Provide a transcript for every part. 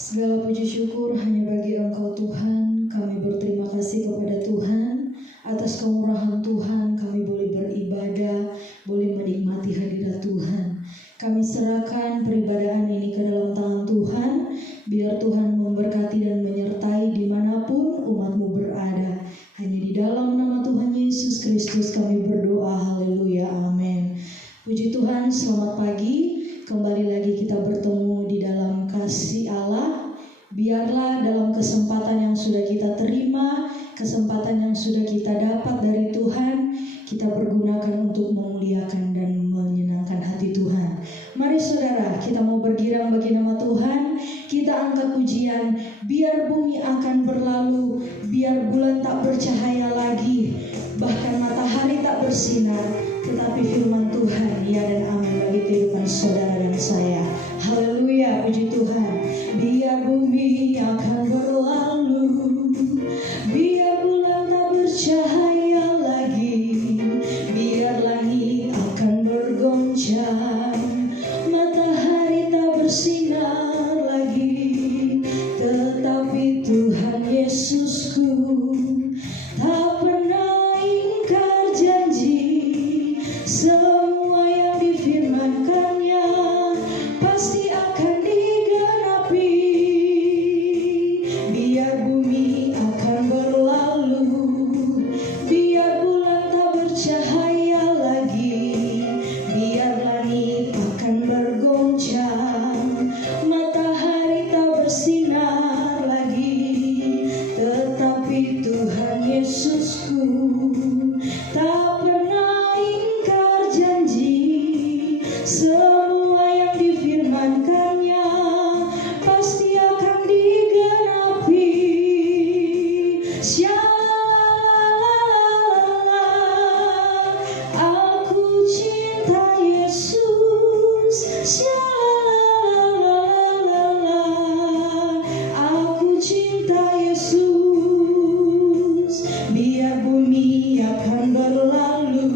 Segala puji syukur hanya bagi Engkau Tuhan. Kami berterima kasih kepada Tuhan atas kemurahan Tuhan. Kami boleh beribadah, boleh menikmati hadirat Tuhan. Kami serahkan peribadahan ini ke dalam tangan Tuhan. Biar Tuhan memberkati dan menyertai dimanapun umat-Mu berada. Hanya di dalam nama Tuhan Yesus Kristus kami berdoa. Haleluya, amin. Puji Tuhan, selamat pagi. Kembali lagi kita bertemu di dalam kasih Allah. Biarlah dalam kesempatan yang sudah kita terima, kesempatan yang sudah kita dapat dari Tuhan, kita pergunakan untuk memuliakan dan menyenangkan hati Tuhan. Mari saudara, kita mau bergirang bagi nama Tuhan. Kita angkat pujian, biar bumi akan berlalu, biar bulan tak bercahaya lagi, bahkan matahari tak bersinar, tetapi firman Tuhan ya dan amin bagi kehidupan saudara dan saya. Haleluya, puji Tuhan. Biar bumi akan berlalu, biar bulan tak bercahaya lagi, biar langit akan bergoncang, matahari tak bersinar lagi, tetapi Tuhan Yesusku tak pernah ingkar janji. Semua yang difirmankannya pasti akan digenapi. Biar bumi akan berlalu, biar bulan tak bercahaya lagi, biar langit akan bergoncang, matahari tak bersinar lagi, tetapi Tuhan Yesusku tak pernah ingkar janji. Semua yang difirmankannya pasti akan digenapi. Shalala, aku cinta Yesus. Shalala, aku cinta Yesus. Biar bumi akan berlalu,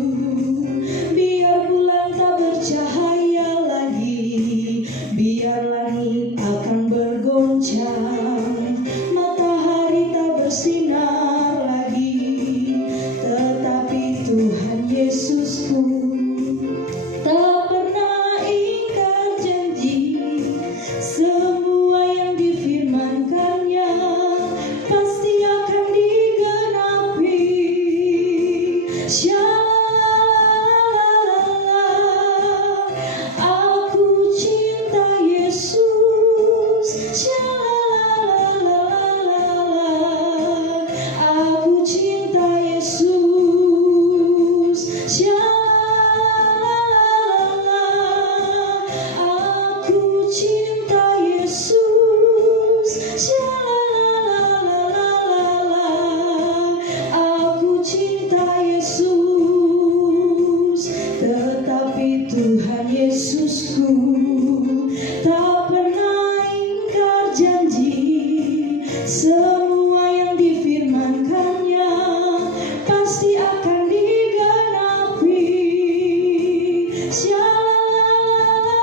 biar bulan tak bercahaya lagi, biar langit akan bergoncang, matahari tak bersinar lagi, tetapi Tuhan Yesusku tak pernah ingkar janji. Semua yang difirmankannya pasti akan digenapi. Shalala, aku cinta Yesus. Shalala, aku cinta Yesus. Shalala, aku cinta Yesus. Shalala, aku cinta Yesus, tetapi Tuhan Yesusku tak pernah ingkar janji. Semua yang difirmankannya pasti akan digenapi. Shalala,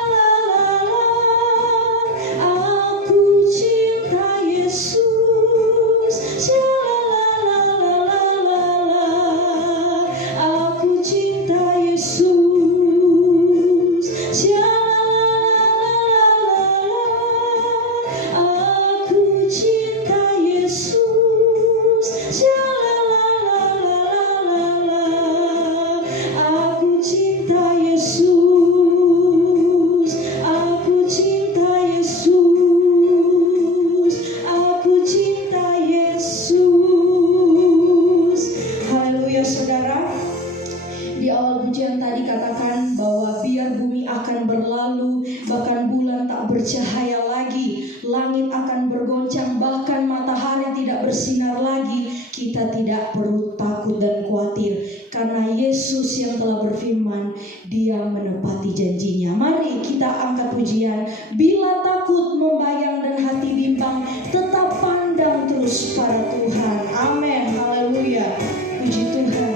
aku cinta Yesus. Shalala, aku cinta Yesus. Shalala, aku cinta Yesus. Shalala, aku cinta Yesus. Aku cinta Yesus. Aku cinta Yesus. Haleluya saudara. Di awal pujian tadi katakan bahwa biar bumi akan berlalu, bahkan bulan tak bercahaya lagi, langit akan bergoncang, bahkan matahari tidak bersinar lagi, kita tidak perlu takut dan khawatir, karena Yesus yang telah berfirman, Dia menepati janjinya. Mari kita angkat pujian. Bila takut membayang dan hati bimbang, tetap pandang terus pada Tuhan. Amin. Haleluya. Puji Tuhan.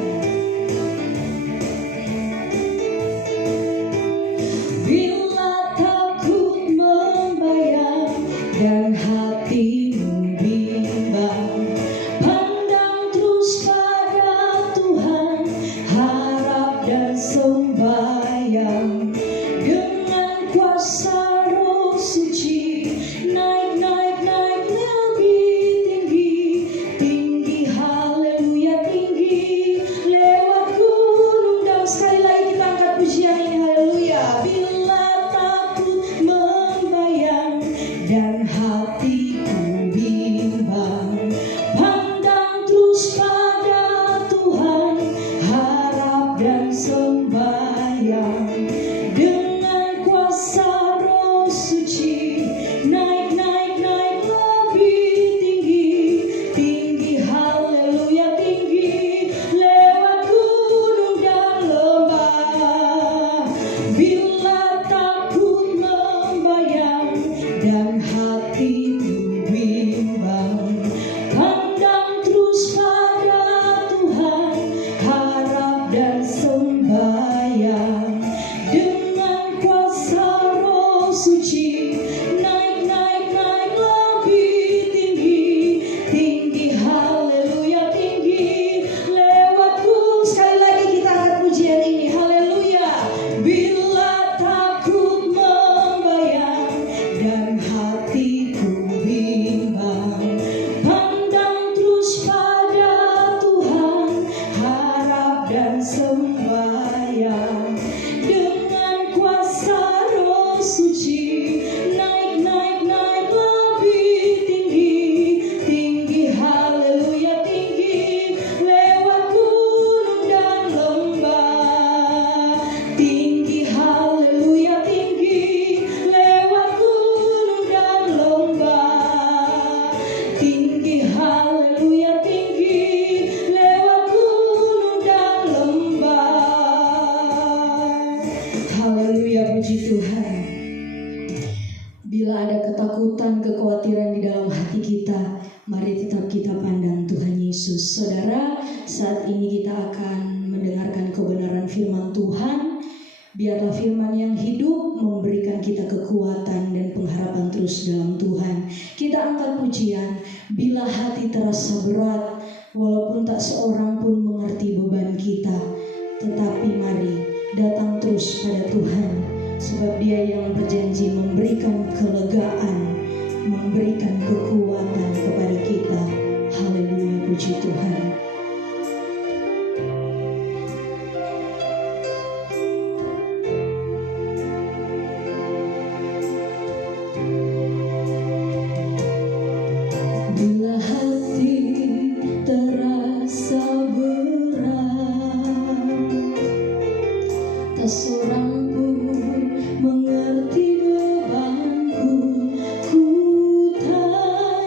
Bila takut membayang dan hatimu bimbang. Pandang terus pada Tuhan, harap dan sembahyang. Dengan kuasa Roh Suci, naik, naik, naik lebih tinggi, tinggi, haleluya, tinggi, lewat gunung dan sekali lagi kita angkat pujian ini, haleluya. Bila takut membayang dan hatiku bimbang, pandang terus pada Tuhan, harap dan sembahyang. Dengan kuasa Roh Suci, naik, naik, naik lebih tinggi, tinggi, haleluya, tinggi, lewat gunung dan lembah. Bila takut membayang dan hatiku bimbang, pandang terus pada Tuhan, harap dan sembahyang. Dengan kuasa Roh Suci, naik, naik, naik lebih tinggi, tinggi, haleluya, tinggi, lewat gunung. Sekali lagi kita angkat pujian ini, haleluya. Bila takut membayang dan hatiku bimbang, pandang terus pada Tuhan, harap dan sembahyang. Dengan kuasa Roh Suci, naik, naik, naik lebih tinggi, tinggi, haleluya, tinggi, lewat gunung dan lembah. Tinggi, haleluya, tinggi, lewat gunung dan lembah. Tinggi, haleluya, tinggi, lewat gunung dan lembah. Haleluya, puji Tuhan. Bila ada ketakutan, kekhawatiran di dalam hati kita, mari tetap kita pandang Tuhan Yesus. Saudara, saat ini kita akan mendengarkan kebenaran firman Tuhan. Biarlah firman yang hidup memberikan kita kekuatan dan pengharapan terus dalam Tuhan. Kita angkat pujian, bila hati terasa berat, walaupun tak seorang pun mengerti beban kita, tetapi mari datang terus pada Tuhan, sebab Dia yang berjanji memberikan kelegaan, memberikan kekuatan kepada kita. Haleluya, puji Tuhan. Bila hati terasa berat, tak seorang pun mengerti bebanku, ku tanya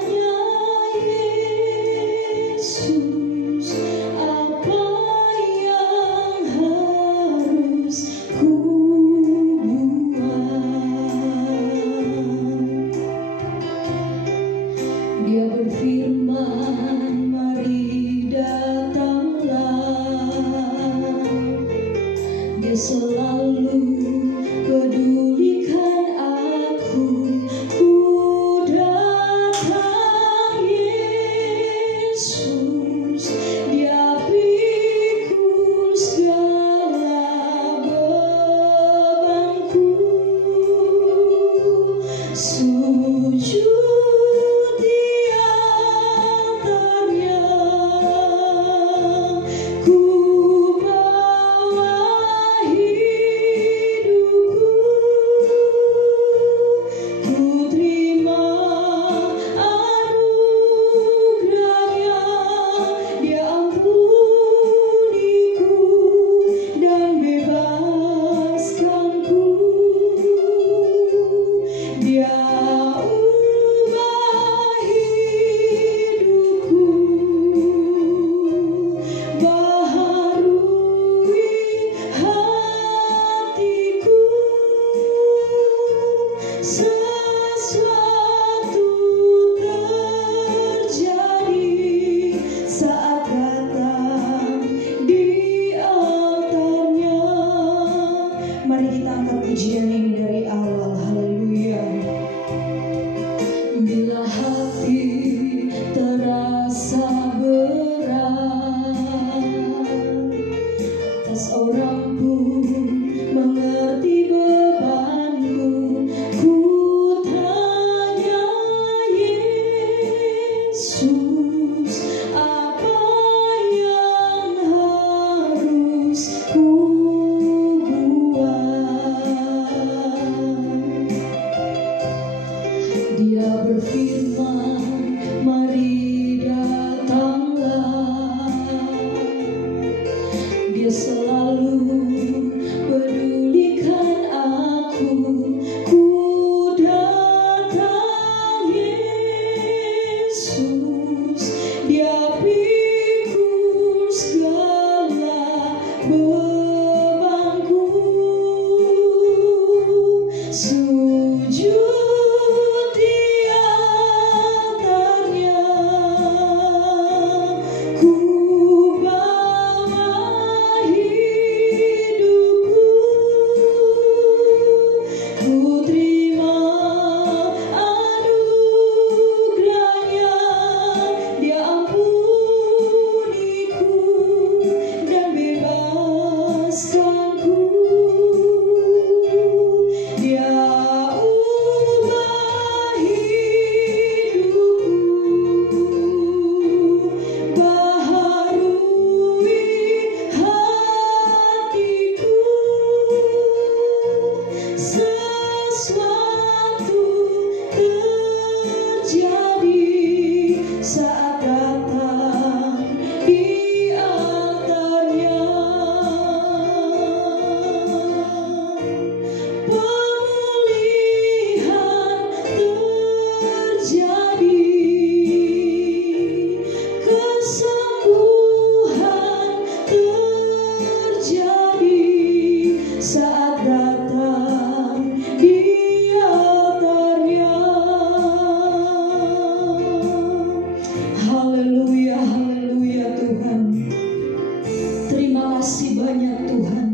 Dia berfirman, mari datanglah. Dia selalu pedulikan aku. Ku datang Yesus, Dia pikul segala bebanku. Sujud di altarnya, ku bawa hidupku. Ku terima anugerahnya, Dia ampuniku dan bebaskanku. Dia ubah hidupku, baharui hatiku. Sesuatu terjadi saat datang di altarnya. Pemulihan terjadi, kesembuhan terjadi saat datang di altarnya. Haleluya, haleluya Tuhan. Terima kasih banyak Tuhan.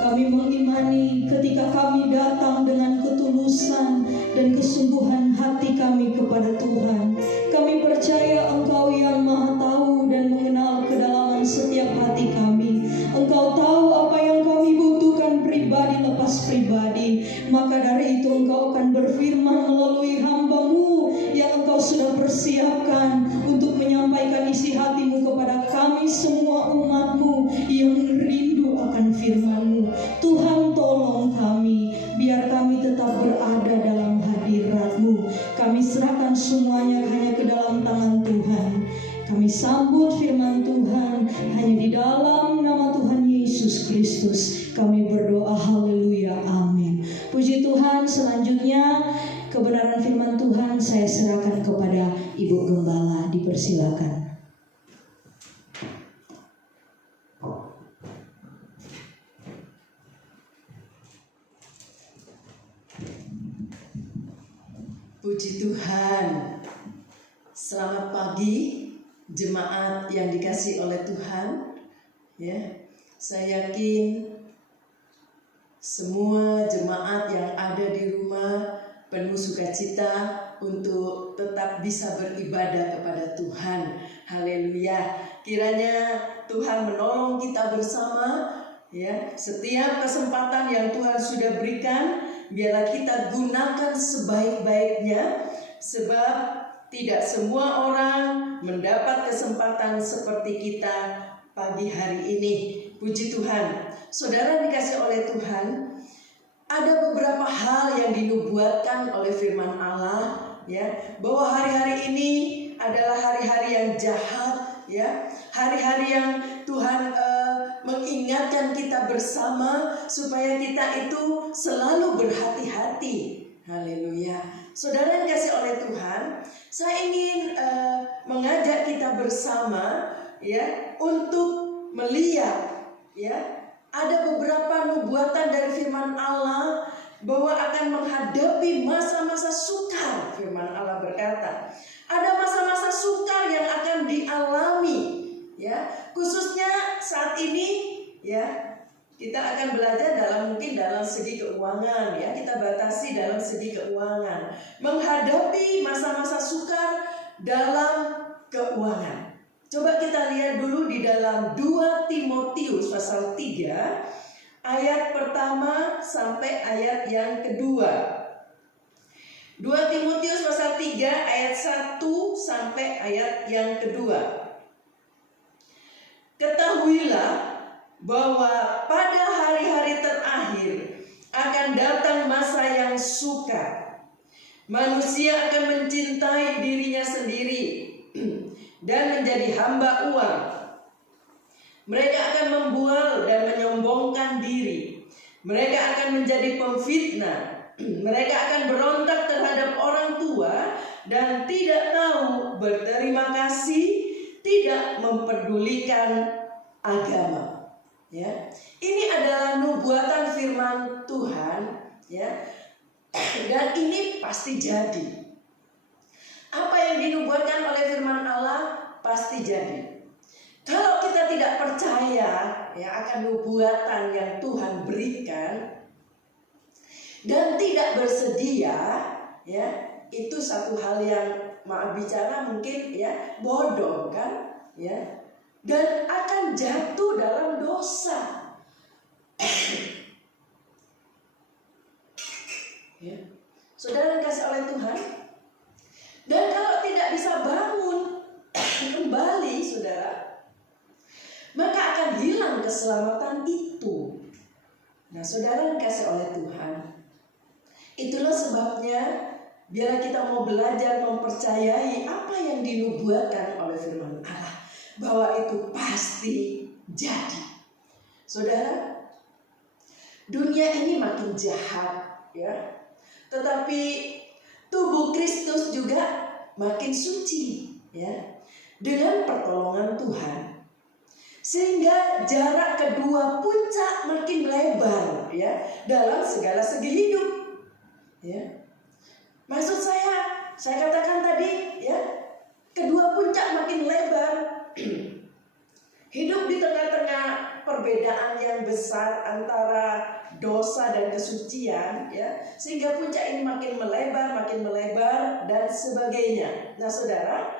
Kami mengimani ketika kami datang dengan ketulusan dan kesungguhan hati kami kepada Tuhan. Kami percaya Engkau yang Maha Tahu dan mengenal kedalaman setiap hati kami. Engkau tahu apa yang kami butuhkan pribadi lepas pribadi. Maka dari itu Engkau akan berfirman melalui hamba-Mu yang Engkau sudah persiapkan untuk menyampaikan isi hati-Mu kepada kami semua umat-Mu yang rindu akan firman-Mu. Tuhan, tolong kami, biar kami tetap berada dalam hadirat-Mu. Kami serahkan semuanya hanya ke dalam tangan Tuhan. Kami sambut firman Tuhan hanya di dalam nama Tuhan Yesus Kristus. Kami berdoa, haleluya, amin. Puji Tuhan. Selanjutnya kebenaran firman Tuhan saya serahkan kepada Ibu Gembala. Dipersilakan. Puji Tuhan. Selamat pagi jemaat yang dikasihi oleh Tuhan. Ya, saya yakin semua jemaat yang ada di rumah penuh sukacita untuk tetap bisa beribadah kepada Tuhan. Haleluya. Kiranya Tuhan menolong kita bersama, ya. Setiap kesempatan yang Tuhan sudah berikan, biarlah kita gunakan sebaik-baiknya, sebab tidak semua orang mendapat kesempatan seperti kita pagi hari ini. Puji Tuhan. Saudara dikasih oleh Tuhan, ada beberapa hal yang dinubuatkan oleh firman Allah, ya, bahwa hari-hari ini adalah hari-hari yang jahat, ya, hari-hari yang Tuhan mengingatkan kita bersama supaya kita itu selalu berhati-hati. Haleluya. Saudara yang dikasih oleh Tuhan, saya ingin mengajak kita bersama, ya, untuk melihat, ya, ada beberapa nubuatan dari firman Allah bahwa akan menghadapi masa-masa sukar. Firman Allah berkata, ada masa-masa sukar yang akan dialami, ya, khususnya saat ini, ya. Kita akan belajar mungkin dalam segi keuangan, ya. Kita batasi dalam segi keuangan, menghadapi masa-masa sukar dalam keuangan. Coba kita lihat dulu di dalam 2 Timotius pasal 3 ayat pertama sampai ayat yang kedua. 2 Timotius pasal 3 ayat 1 sampai ayat yang kedua. Ketahuilah bahwa pada hari-hari terakhir akan datang masa yang sukar. Manusia akan mencintai dirinya sendiri dan menjadi hamba uang. Mereka akan membual dan menyombongkan diri. Mereka akan menjadi pemfitnah. Mereka akan berontak terhadap orang tua dan tidak tahu berterima kasih, tidak mempedulikan agama. Ya, ini adalah nubuatan firman Tuhan, ya. Dan ini pasti jadi. Apa yang dinubuatkan oleh firman Allah pasti jadi. Kalau kita tidak percaya ya akan nubuatan yang Tuhan berikan dan tidak bersedia, ya, itu satu hal yang maaf bicara mungkin ya bodoh kan, ya. Dan akan jatuh dalam dosa. Ya. Saudara dikasih oleh Tuhan. Dan kalau tidak bisa bangun kembali, saudara, maka akan hilang keselamatan itu. Nah, saudara dikasih oleh Tuhan. Itulah sebabnya biarlah kita mau belajar mempercayai apa yang dinubuatkan oleh firman Allah, bahwa itu pasti jadi. Saudara, dunia ini makin jahat, ya. Tetapi tubuh Kristus juga makin suci, ya, dengan pertolongan Tuhan. Sehingga jarak kedua puncak makin lebar, ya, dalam segala segi hidup, ya. Maksud saya katakan tadi, ya, kedua puncak makin lebar. Hidup di tengah-tengah perbedaan yang besar antara dosa dan kesucian, ya, sehingga puncak ini makin melebar dan sebagainya. Nah, saudara,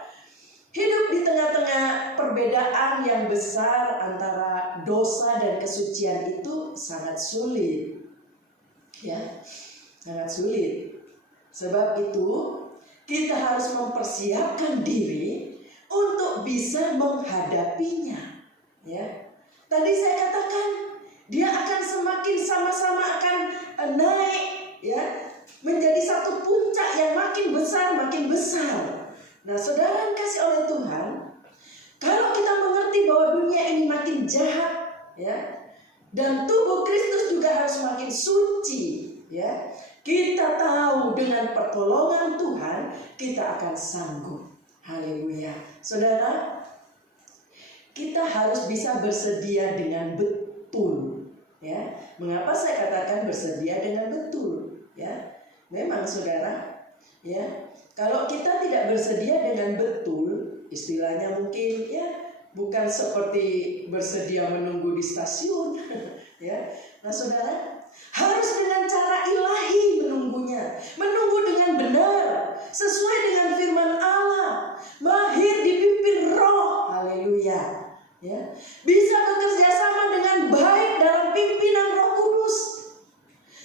hidup di tengah-tengah perbedaan yang besar antara dosa dan kesucian itu sangat sulit, ya, sangat sulit. Sebab itu kita harus mempersiapkan diri untuk bisa menghadapinya. Ya, tadi saya katakan dia akan semakin sama-sama akan naik, ya, menjadi satu puncak yang makin besar. Nah, saudara kasih oleh Tuhan, kalau kita mengerti bahwa dunia ini makin jahat, ya, dan tubuh Kristus juga harus makin suci, ya, kita tahu dengan pertolongan Tuhan kita akan sanggup. Haleluya, saudara. Kita harus bisa bersedia dengan betul, ya. Mengapa saya katakan bersedia dengan betul, ya? Memang saudara, ya, kalau kita tidak bersedia dengan betul, istilahnya mungkin ya bukan seperti bersedia menunggu di stasiun, ya. Nah, saudara, harus dengan cara ilahi menunggunya, menunggu dengan benar, sesuai dengan firman Allah, mahir dipimpin Roh. Haleluya. Ya, bisa bekerja sama dengan baik dalam pimpinan Roh Kudus,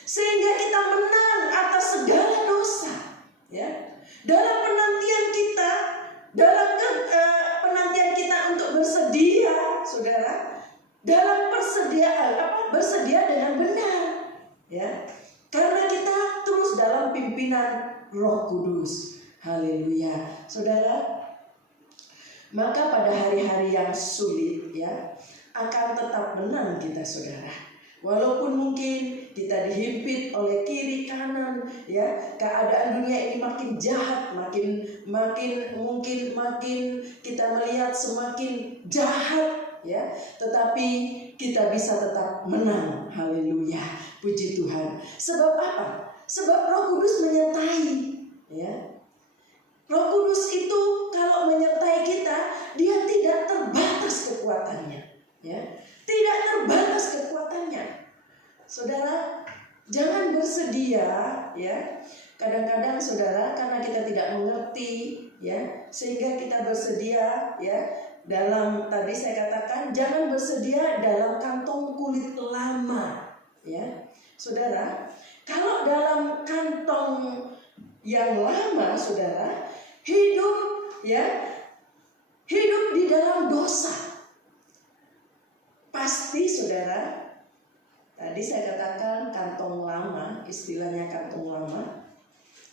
sehingga kita menang atas segala dosa, ya. Dalam penantian kita, penantian kita untuk bersedia, saudara, dalam bersedia dengan benar, ya, karena kita terus dalam pimpinan Roh Kudus. Haleluya, saudara. Maka pada hari-hari yang sulit, ya, akan tetap menang kita, saudara. Walaupun mungkin kita dihimpit oleh kiri kanan, ya, keadaan dunia ini makin jahat, makin kita melihat semakin jahat, ya, tetapi kita bisa tetap menang. Haleluya, puji Tuhan. Sebab apa? Sebab Roh Kudus menyertai, ya. Roh Kudus itu kalau menyertai kita, dia tidak terbatas kekuatannya, ya. Tidak terbatas kekuatannya. Saudara, jangan bersedia, ya. Kadang-kadang saudara, karena kita tidak mengerti, ya, sehingga kita bersedia, ya, dalam tadi saya katakan jangan bersedia dalam kantong kulit lama, ya. Saudara, kalau dalam kantong yang lama, saudara, hidup di dalam dosa. Pasti saudara, tadi saya katakan kantong lama, istilahnya kantong lama.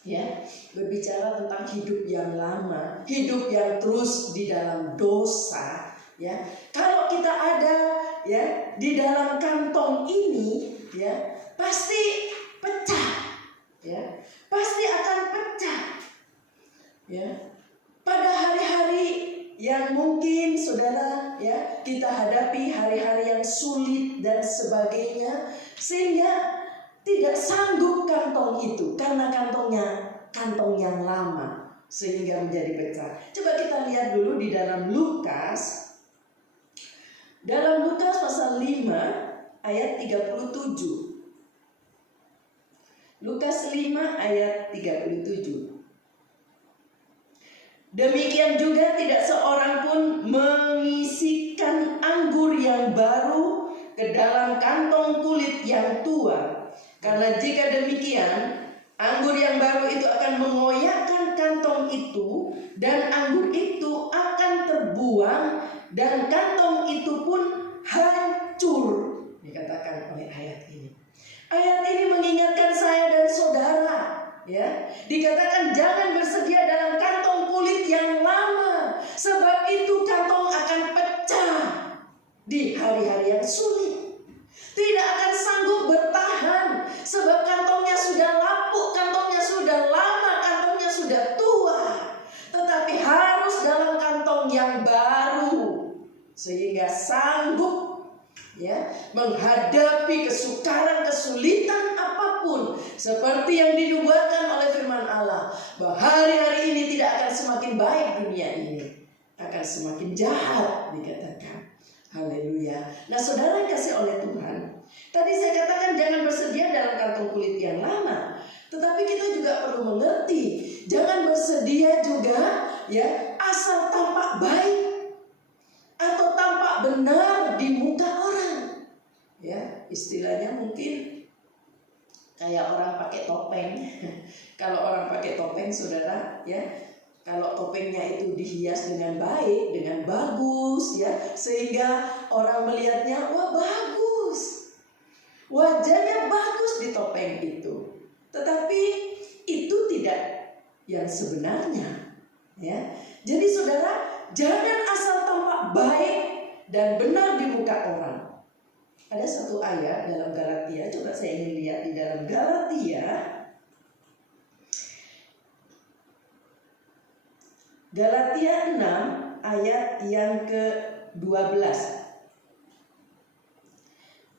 Ya, berbicara tentang hidup yang lama, hidup yang terus di dalam dosa, ya. Kalau kita ada ya di dalam kantong ini, ya, pasti pecah. Ya, pasti akan pecah. Ya. Pada hari-hari yang mungkin saudara ya kita hadapi, hari-hari yang sulit dan sebagainya, sehingga tidak sanggup kantong itu karena kantong yang lama sehingga menjadi pecah. Coba kita lihat dulu di dalam Lukas. Dalam Lukas pasal 5 ayat 37. Lukas 5 ayat 37. Demikian juga tidak seorang pun mengisikan anggur yang baru ke dalam kantong kulit yang tua. Karena jika demikian, anggur yang baru itu akan mengoyakkan kantong itu, dan anggur itu akan terbuang, dan kantong itu pun hancur. Dikatakan oleh ayat ini. Ayat ini mengingatkan saya dan saudara, ya. Dikatakan jangan bersedia dalam kantong kulit yang lama, sebab itu kantong akan pecah di hari-hari yang sulit. Tidak akan sanggup bertahan, sebab kantongnya sudah lapuk, kantongnya sudah lama, kantongnya sudah tua. Tetapi harus dalam kantong yang baru, sehingga sanggup ya menghadapi kesukaran, kesulitan apapun, seperti yang dinubuatkan oleh firman Allah, bahwa hari-hari ini tidak akan semakin baik, dunia ini akan semakin jahat, dikatakan. Haleluya. Nah, saudara yang kasih oleh Tuhan, tadi saya katakan jangan bersedia dalam kantong kulit yang lama, tetapi kita juga perlu mengerti, jangan bersedia juga ya asal tampak baik atau tampak benar di muka orang. Ya, istilahnya mungkin kayak orang pakai topeng. Kalau orang pakai topeng, saudara, ya, kalau topengnya itu dihias dengan baik, dengan bagus, ya, sehingga orang melihatnya, wah bagus, wajahnya bagus di topeng itu. Tetapi itu tidak yang sebenarnya, ya. Jadi saudara, jangan asal tampak baik dan benar di muka orang. Ada satu ayat dalam Galatia, coba saya ingin lihat di dalam Galatia. Galatia 6 ayat yang ke-12.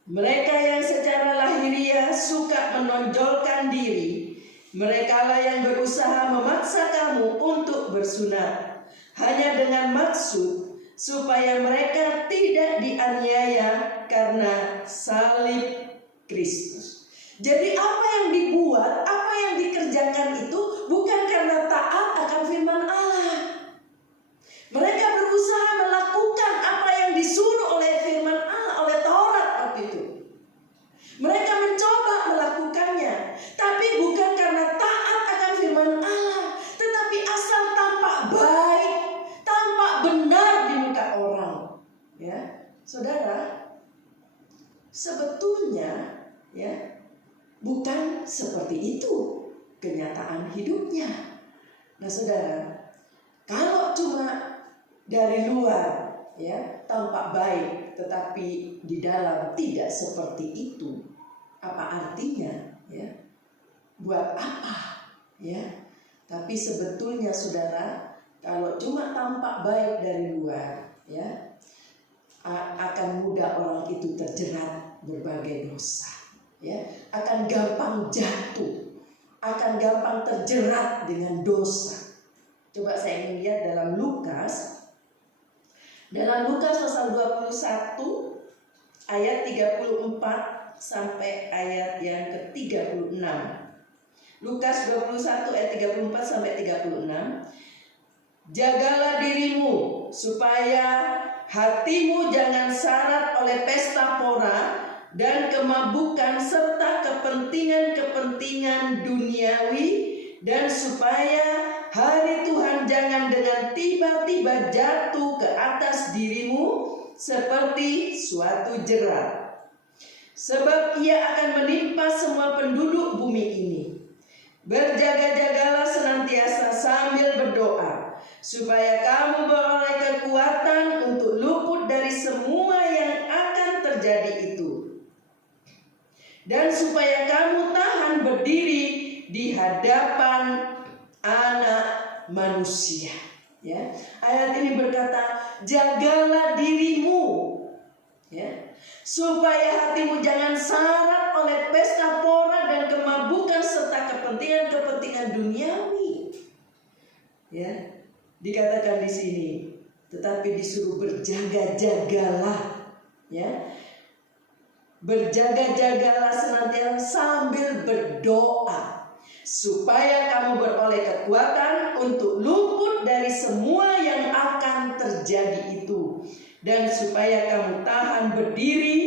Mereka yang secara lahiriah suka menonjolkan diri, merekalah yang berusaha memaksa kamu untuk bersunat, hanya dengan maksud supaya mereka tidak dianiaya karena salib Kristus. Jadi apa yang dibuat, apa yang dikerjakan itu bukan karena taat akan firman Allah. Mereka berusaha melakukan apa yang disuruh oleh firman Allah, oleh Taurat waktu itu. Mereka mencoba melakukannya, tapi bukan karena taat akan firman Allah, tetapi asal tampak baik, tampak benar di muka orang. Ya, saudara, sebetulnya ya bukan seperti itu kenyataan hidupnya. Nah, saudara, kalau cuma dari luar ya tampak baik, tetapi di dalam tidak seperti itu, apa artinya ya? Buat apa ya? Tapi sebetulnya saudara, kalau cuma tampak baik dari luar ya, akan mudah orang itu terjerat berbagai dosa ya, akan gampang jatuh, akan gampang terjerat dengan dosa. Coba saya ingin lihat dalam Lukas pasal 21 ayat 34 sampai ayat yang ke-36. Lukas 21 ayat 34 sampai 36. Jagalah dirimu supaya hatimu jangan syarat oleh pesta pora dan kemabukan serta kepentingan-kepentingan duniawi, dan supaya hari Tuhan jangan dengan tiba-tiba jatuh ke atas dirimu seperti suatu jerat. Sebab ia akan menimpa semua penduduk bumi ini. Berjaga-jagalah senantiasa sambil berdoa, supaya kamu beroleh kekuatan untuk luput dari semua yang akan terjadi itu, dan supaya kamu tahan berdiri di hadapan Anak Manusia. Ya, ayat ini berkata, jagalah dirimu, ya, supaya hatimu jangan syarat oleh pesta pora dan kemabukan serta kepentingan-kepentingan duniawi. Ya, dikatakan di sini, tetapi disuruh berjaga-jagalah, ya. Berjaga-jagalah senantiasa sambil berdoa, supaya kamu beroleh kekuatan untuk luput dari semua yang akan terjadi itu, dan supaya kamu tahan berdiri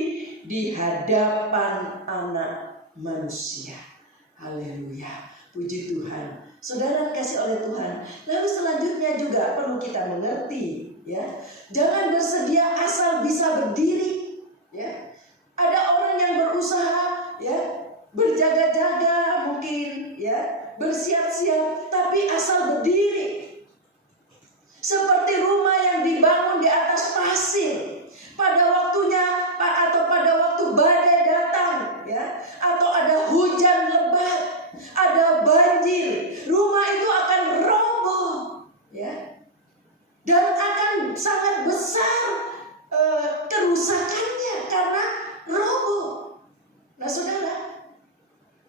di hadapan Anak Manusia. Haleluya, puji Tuhan. Saudara kasih oleh Tuhan. Lalu selanjutnya juga perlu kita mengerti, ya, jangan bersedia asal bisa berdiri, ya. Ada orang yang berusaha, ya, berjaga-jaga mungkin, ya, bersiap-siap, tapi asal berdiri. Seperti rumah yang dibangun di atas pasir. Pada waktunya atau pada waktu badai datang, ya, atau ada hujan lebat, ada banjir, rumah itu akan roboh, ya, dan akan sangat besar kerusakannya karena roboh. Nah, saudara,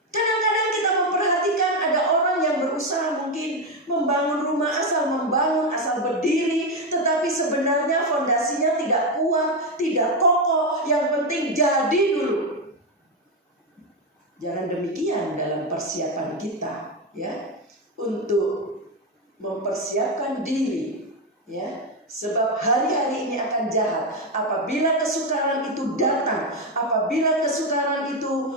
kadang-kadang kita memperhatikan ada orang yang berusaha mungkin membangun rumah, asal berdiri, tetapi sebenarnya fondasinya tidak kuat, tidak kokoh. Yang penting jadi dulu. Jangan demikian dalam persiapan kita, ya, untuk mempersiapkan diri, ya. Sebab hari-hari ini akan jahat. Apabila kesukaran itu datang, apabila kesukaran itu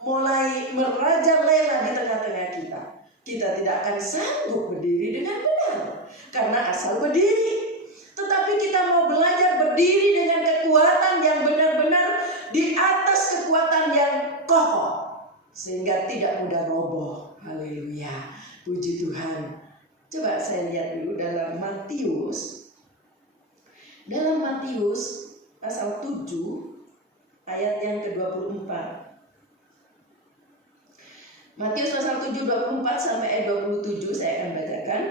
mulai merajalela di tengah-tengah kita, kita tidak akan sanggup berdiri dengan benar karena asal berdiri. Tetapi kita mau belajar berdiri dengan kekuatan yang benar-benar di atas kekuatan yang kokoh, sehingga tidak mudah roboh. Haleluya, puji Tuhan. Coba saya lihat dulu dalam Matius. Dalam Matius pasal 7 ayat yang ke-24. Matius pasal 7 24 sampai ayat 27 saya akan bacakan.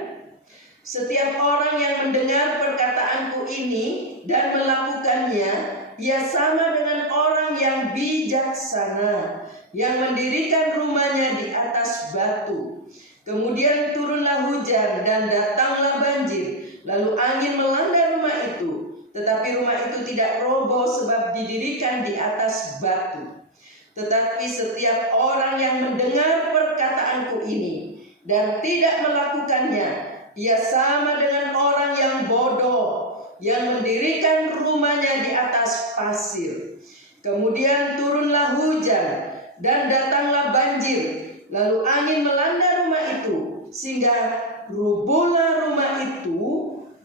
Setiap orang yang mendengar perkataanku ini dan melakukannya, ia sama dengan orang yang bijaksana yang mendirikan rumahnya di atas batu. Kemudian turunlah hujan dan datanglah banjir, lalu angin melanda rumah itu. Tetapi rumah itu tidak roboh sebab didirikan di atas batu. Tetapi setiap orang yang mendengar perkataanku ini dan tidak melakukannya, ia sama dengan orang yang bodoh yang mendirikan rumahnya di atas pasir. Kemudian turunlah hujan dan datanglah banjir, lalu angin melanda rumah itu, sehingga rubuhlah rumah itu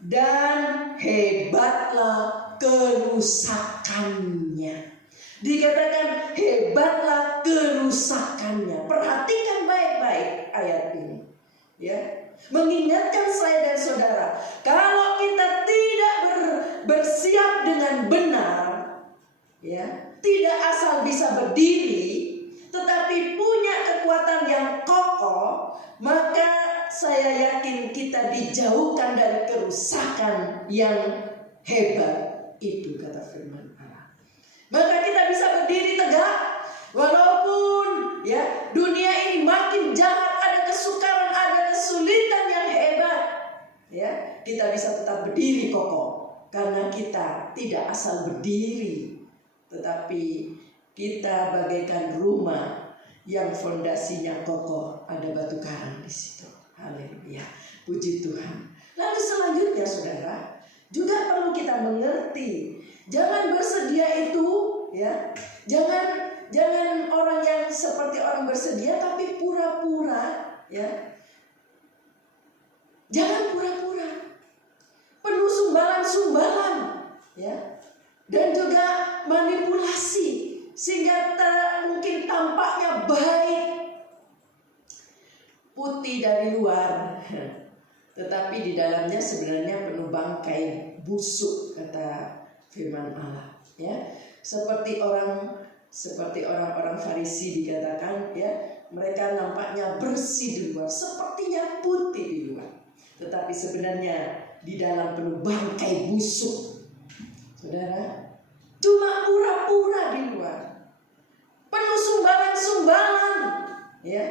dan hebatlah kerusakannya. Dikatakan hebatlah kerusakannya. Perhatikan baik-baik ayat ini, ya. Mengingatkan saya dan saudara, kalau kita tidak bersiap dengan benar, ya, tidak asal bisa berdiri, tetapi punya kekuatan yang kokoh, maka saya yakin kita dijauhkan dari kerusakan yang hebat itu, kata firman Allah. Maka kita bisa berdiri tegak walaupun, ya, dunia ini makin jahat, ada kesukaran, ada kesulitan yang hebat, ya, kita bisa tetap berdiri kokoh karena kita tidak asal berdiri, tetapi kita bagaikan rumah yang fondasinya kokoh, ada batu karang di situ. Haleluya, puji Tuhan. Lalu selanjutnya, saudara, juga perlu kita mengerti, jangan bersedia itu, ya, jangan orang yang seperti orang bersedia tapi pura-pura, ya. Jangan pura-pura, penuh sumbalan-sumbalan, ya, dan juga manipulasi, sehingga mungkin tampaknya baik, tetapi di dalamnya sebenarnya penuh bangkai busuk, kata firman Allah. Ya, seperti orang-orang Farisi dikatakan, ya, mereka nampaknya bersih di luar, sepertinya putih di luar, tetapi sebenarnya di dalam penuh bangkai busuk. Saudara, cuma pura-pura di luar, penuh sumbalan-sumbalan, ya.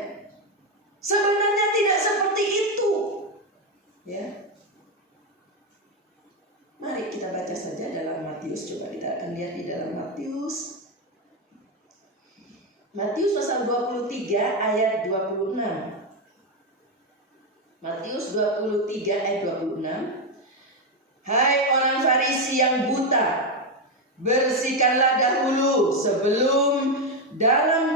Sebenarnya tidak seperti itu, ya. Mari kita baca saja dalam Matius. Coba kita akan lihat di dalam Matius pasal 23 ayat 26. Matius 23 ayat 26. Hai orang Farisi yang buta, bersihkanlah dahulu sebelah dalam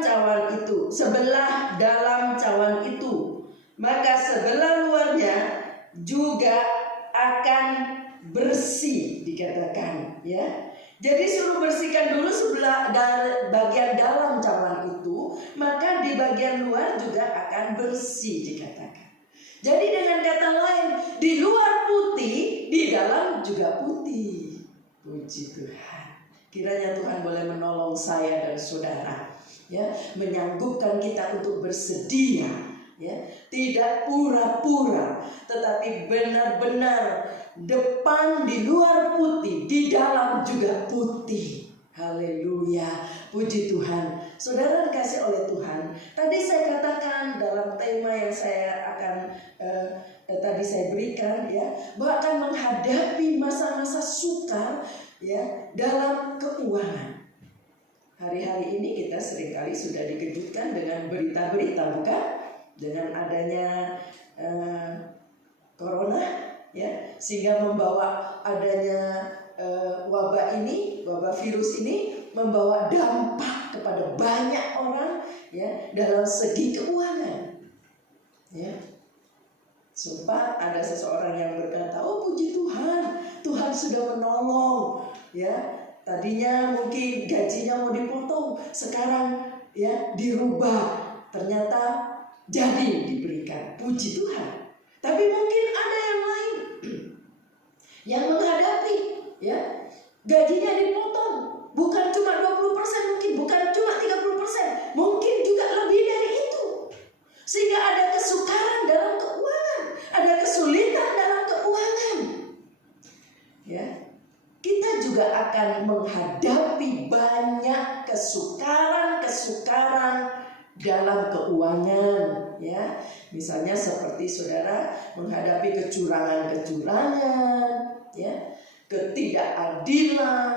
cawan itu, maka sebelah luarnya juga akan bersih, dikatakan, ya. Jadi suruh bersihkan dulu bagian dalam cawan itu, maka di bagian luar juga akan bersih, dikatakan. Jadi dengan kata lain, di luar putih, di dalam juga putih. Puji Tuhan. Kiranya Tuhan boleh menolong saya dan saudara, ya, menyanggupkan kita untuk bersedia, ya, tidak pura-pura, tetapi benar-benar depan di luar putih, di dalam juga putih. Haleluya, puji Tuhan. Saudara dikasih oleh Tuhan, tadi saya katakan dalam tema yang saya akan tadi saya berikan, ya, bahwa akan menghadapi masa-masa sukar, ya, dalam keuangan. Hari-hari ini kita seringkali sudah dikejutkan dengan berita-berita, bukan? Dengan adanya corona, ya, sehingga membawa adanya wabah virus ini membawa dampak kepada banyak orang, ya, dalam segi keuangan, ya. Sempat ada seseorang yang berkata, oh puji Tuhan, Tuhan sudah menolong, ya. Tadinya mungkin gajinya mau dipotong, sekarang, ya, dirubah, ternyata jadi diberikan. Puji Tuhan. Tapi mungkin ada yang lain yang menghadapi, ya, gajinya dipotong, bukan cuma 20%, mungkin bukan cuma 30%, mungkin juga lebih dari itu. Sehingga ada kesukaran dalam keuangan, ada kesulitan dalam keuangan, ya. Kita juga akan menghadapi banyak kesukaran dalam keuangan, ya. Misalnya seperti saudara menghadapi kecurangan, ya, ketidakadilan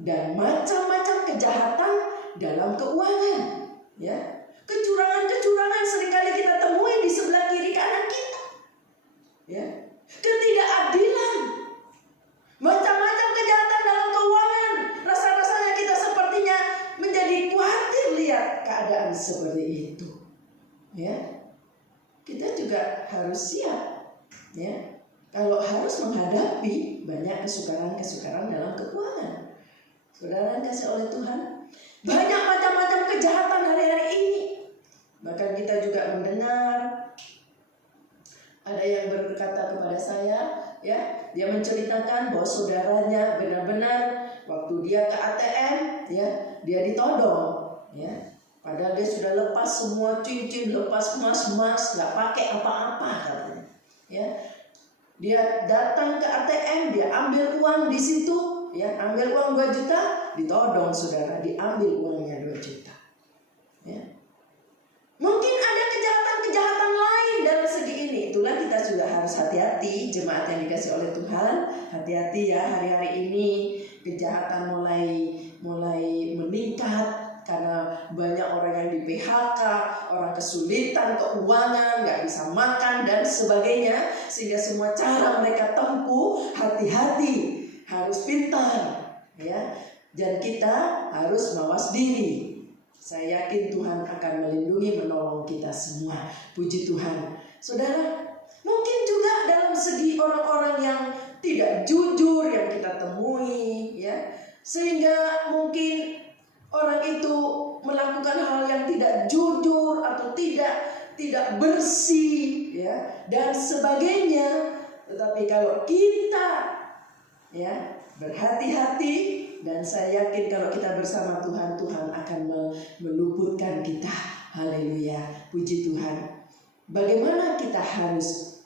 dan macam-macam kejahatan dalam keuangan, ya. Kecurangan seringkali kita temui di sebelah kiri kanan kita, ya. Ketidakadilan, macam-macam kejahatan dalam keuangan. Rasa-rasanya kita sepertinya menjadi khawatir lihat keadaan seperti itu, ya. Kita juga harus siap, ya, kalau harus menghadapi banyak kesukaran dalam keuangan. Saudara kasih oleh Tuhan, banyak macam-macam kejahatan hari-hari ini. Bahkan kita juga mendengar ada yang berkata kepada saya, ya, dia menceritakan bahwa saudaranya benar-benar waktu dia ke ATM, ya, dia ditodong, ya. Padahal dia sudah lepas semua cincin, lepas emas, nggak pakai apa-apa katanya, ya. Dia datang ke ATM, dia ambil uang di situ, ya, ambil uang 2 juta, ditodong saudara, diambil uangnya 2 juta, ya. Mungkin ada kejahatan lain dalam segi ini. Itulah kita juga harus hati-hati, jemaat yang dikasih oleh Tuhan, hati-hati, ya. Hari-hari ini kejahatan mulai meningkat karena banyak orang yang di PHK, orang kesulitan keuangan, nggak bisa makan dan sebagainya, sehingga semua cara mereka tempuh, hati-hati, harus pintar, ya. Dan kita harus mawas diri. Saya yakin Tuhan akan melindungi, menolong kita semua. Puji Tuhan. Saudara, mungkin juga dalam segi orang-orang yang tidak jujur yang kita temui, ya, sehingga mungkin orang itu melakukan hal yang tidak jujur atau tidak bersih, ya, dan sebagainya. Tetapi kalau kita ya berhati-hati, dan saya yakin kalau kita bersama Tuhan, Tuhan akan meluputkan kita. Haleluya, puji Tuhan. Bagaimana kita harus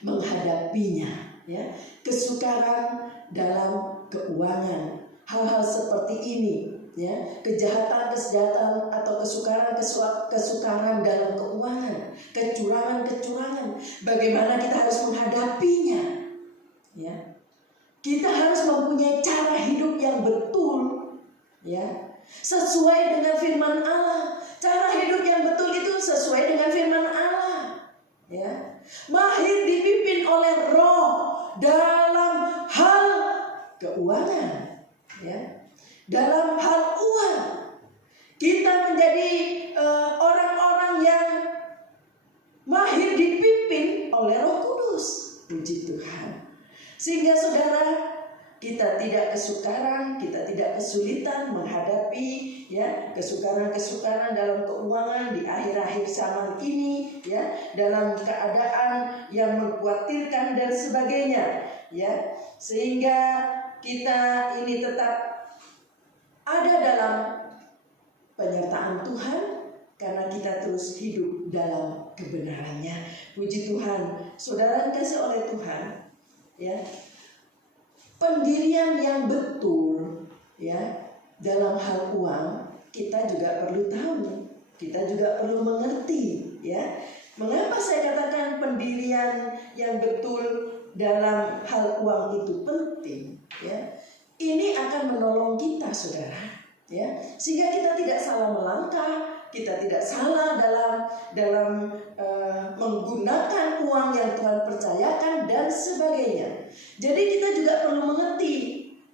menghadapinya, ya? Kesukaran dalam keuangan, hal-hal seperti ini, ya, kejahatan atau kesukaran dalam keuangan, kecurangan, bagaimana kita harus menghadapinya, ya. Kita harus mempunyai cara hidup yang betul, ya, sesuai dengan firman Allah. Cara hidup yang betul itu sesuai dengan firman Allah, ya. Mahir dipimpin oleh Roh dalam hal keuangan, ya. Dalam hal uang, kita menjadi orang-orang yang mahir dipimpin oleh Roh Kudus. Puji Tuhan. Sehingga saudara, kita tidak kesukaran, kita tidak kesulitan menghadapi ya kesukaran dalam keuangan di akhir-akhir zaman ini, ya, dalam keadaan yang mengkhawatirkan dan sebagainya, ya. Sehingga kita ini tetap ada dalam penyertaan Tuhan karena kita terus hidup dalam kebenarannya. Puji Tuhan. Saudara dikasih oleh Tuhan, ya, pendirian yang betul, ya, dalam hal uang kita juga perlu tahu, kita juga perlu mengerti, ya. Mengapa saya katakan pendirian yang betul dalam hal uang itu penting, ya? Ini akan menolong kita, saudara, ya, sehingga kita tidak salah melangkah, kita tidak salah dalam menggunakan uang yang Tuhan percayakan dan sebagainya. Jadi kita juga perlu mengerti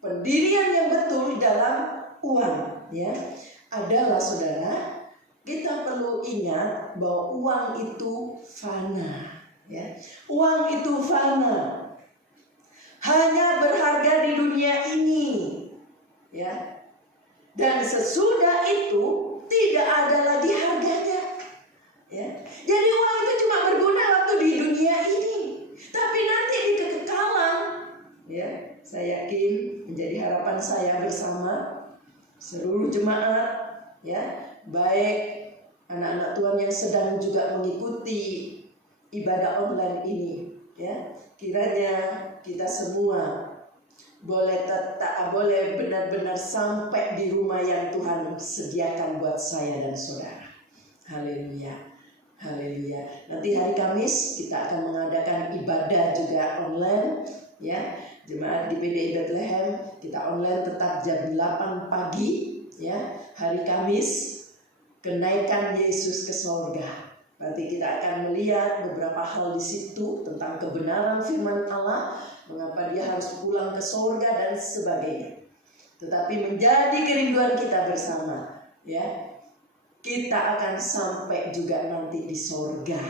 pendirian yang betul dalam uang, ya. Adalah saudara, kita perlu ingat bahwa uang itu fana, ya. Uang itu fana, hanya berharga di dunia ini, ya. Dan sesudah itu tidak ada lagi harganya, ya. Jadi uang itu cuma berguna waktu di dunia ini, tapi nanti di kekekalan, ya, saya yakin menjadi harapan saya bersama seluruh jemaat, ya, baik anak-anak Tuhan yang sedang juga mengikuti ibadah online ini, ya, kiranya kita semua boleh benar-benar sampai di rumah yang Tuhan sediakan buat saya dan saudara. Haleluya, haleluya. Nanti hari Kamis kita akan mengadakan ibadah juga online, ya. Jemaat di PDI Bethlehem kita online tetap jam 8 pagi, ya. Hari Kamis kenaikan Yesus ke sorga. Nanti kita akan melihat beberapa hal di situ tentang kebenaran firman Allah, mengapa dia harus pulang ke sorga dan sebagainya. Tetapi menjadi kerinduan kita bersama, ya, kita akan sampai juga nanti di sorga,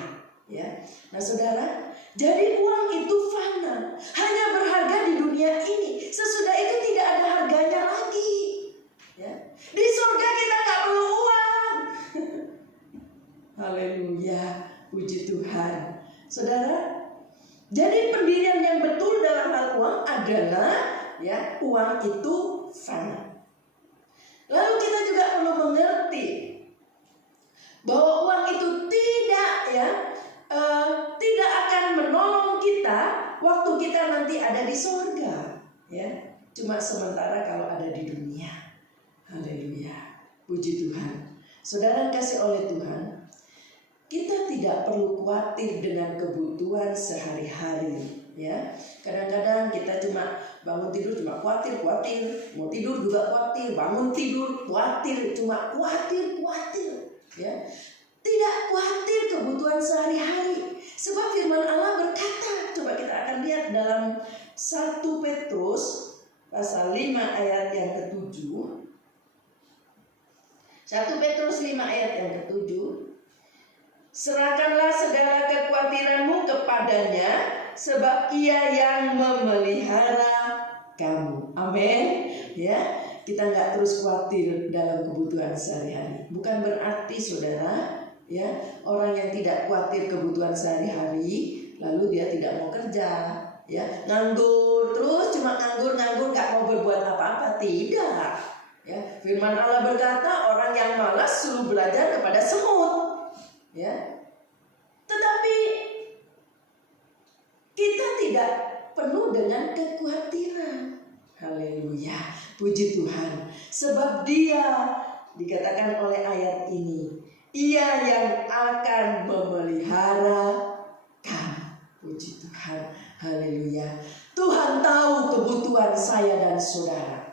ya. Nah saudara, jadi uang itu fana, hanya berharga di dunia ini. Sesudah itu tidak ada harganya lagi, ya. Di sorga kita gak perlu uang. Haleluya, puji Tuhan. Saudara, jadi pendirian yang betul dalam hal uang adalah, ya, uang itu fana. Lalu kita juga perlu mengerti bahwa uang itu tidak akan menolong kita waktu kita nanti ada di surga, ya. Cuma sementara kalau ada di dunia. Haleluya, puji Tuhan. Saudara kasih oleh Tuhan, kita tidak perlu khawatir dengan kebutuhan sehari-hari, ya. Kadang-kadang kita cuma bangun tidur cuma khawatir, mau tidur juga khawatir, bangun tidur khawatir, cuma khawatir, ya. Tidak khawatir kebutuhan sehari-hari. Sebab firman Allah berkata, coba kita akan lihat dalam 1 Petrus pasal 5 ayat yang ke-7. 1 Petrus 5 ayat yang ke-7. Serahkanlah segala kekhawatiranmu kepadanya, sebab ia yang memelihara kamu. Amin. Ya, kita nggak terus khawatir dalam kebutuhan sehari-hari. Bukan berarti saudara Ya, orang yang tidak khawatir kebutuhan sehari-hari, lalu dia tidak mau kerja, ya, nganggur terus, cuma nganggur, nggak mau berbuat apa-apa, tidak. Ya, firman Allah berkata, orang yang malas suruh belajar kepada semut. Ya, tetapi kita tidak penuh dengan kekhawatiran. Haleluya, puji Tuhan. Sebab Dia dikatakan oleh ayat ini, Ia yang akan memelihara kamu. Puji Tuhan. Haleluya. Tuhan tahu kebutuhan saya dan saudara.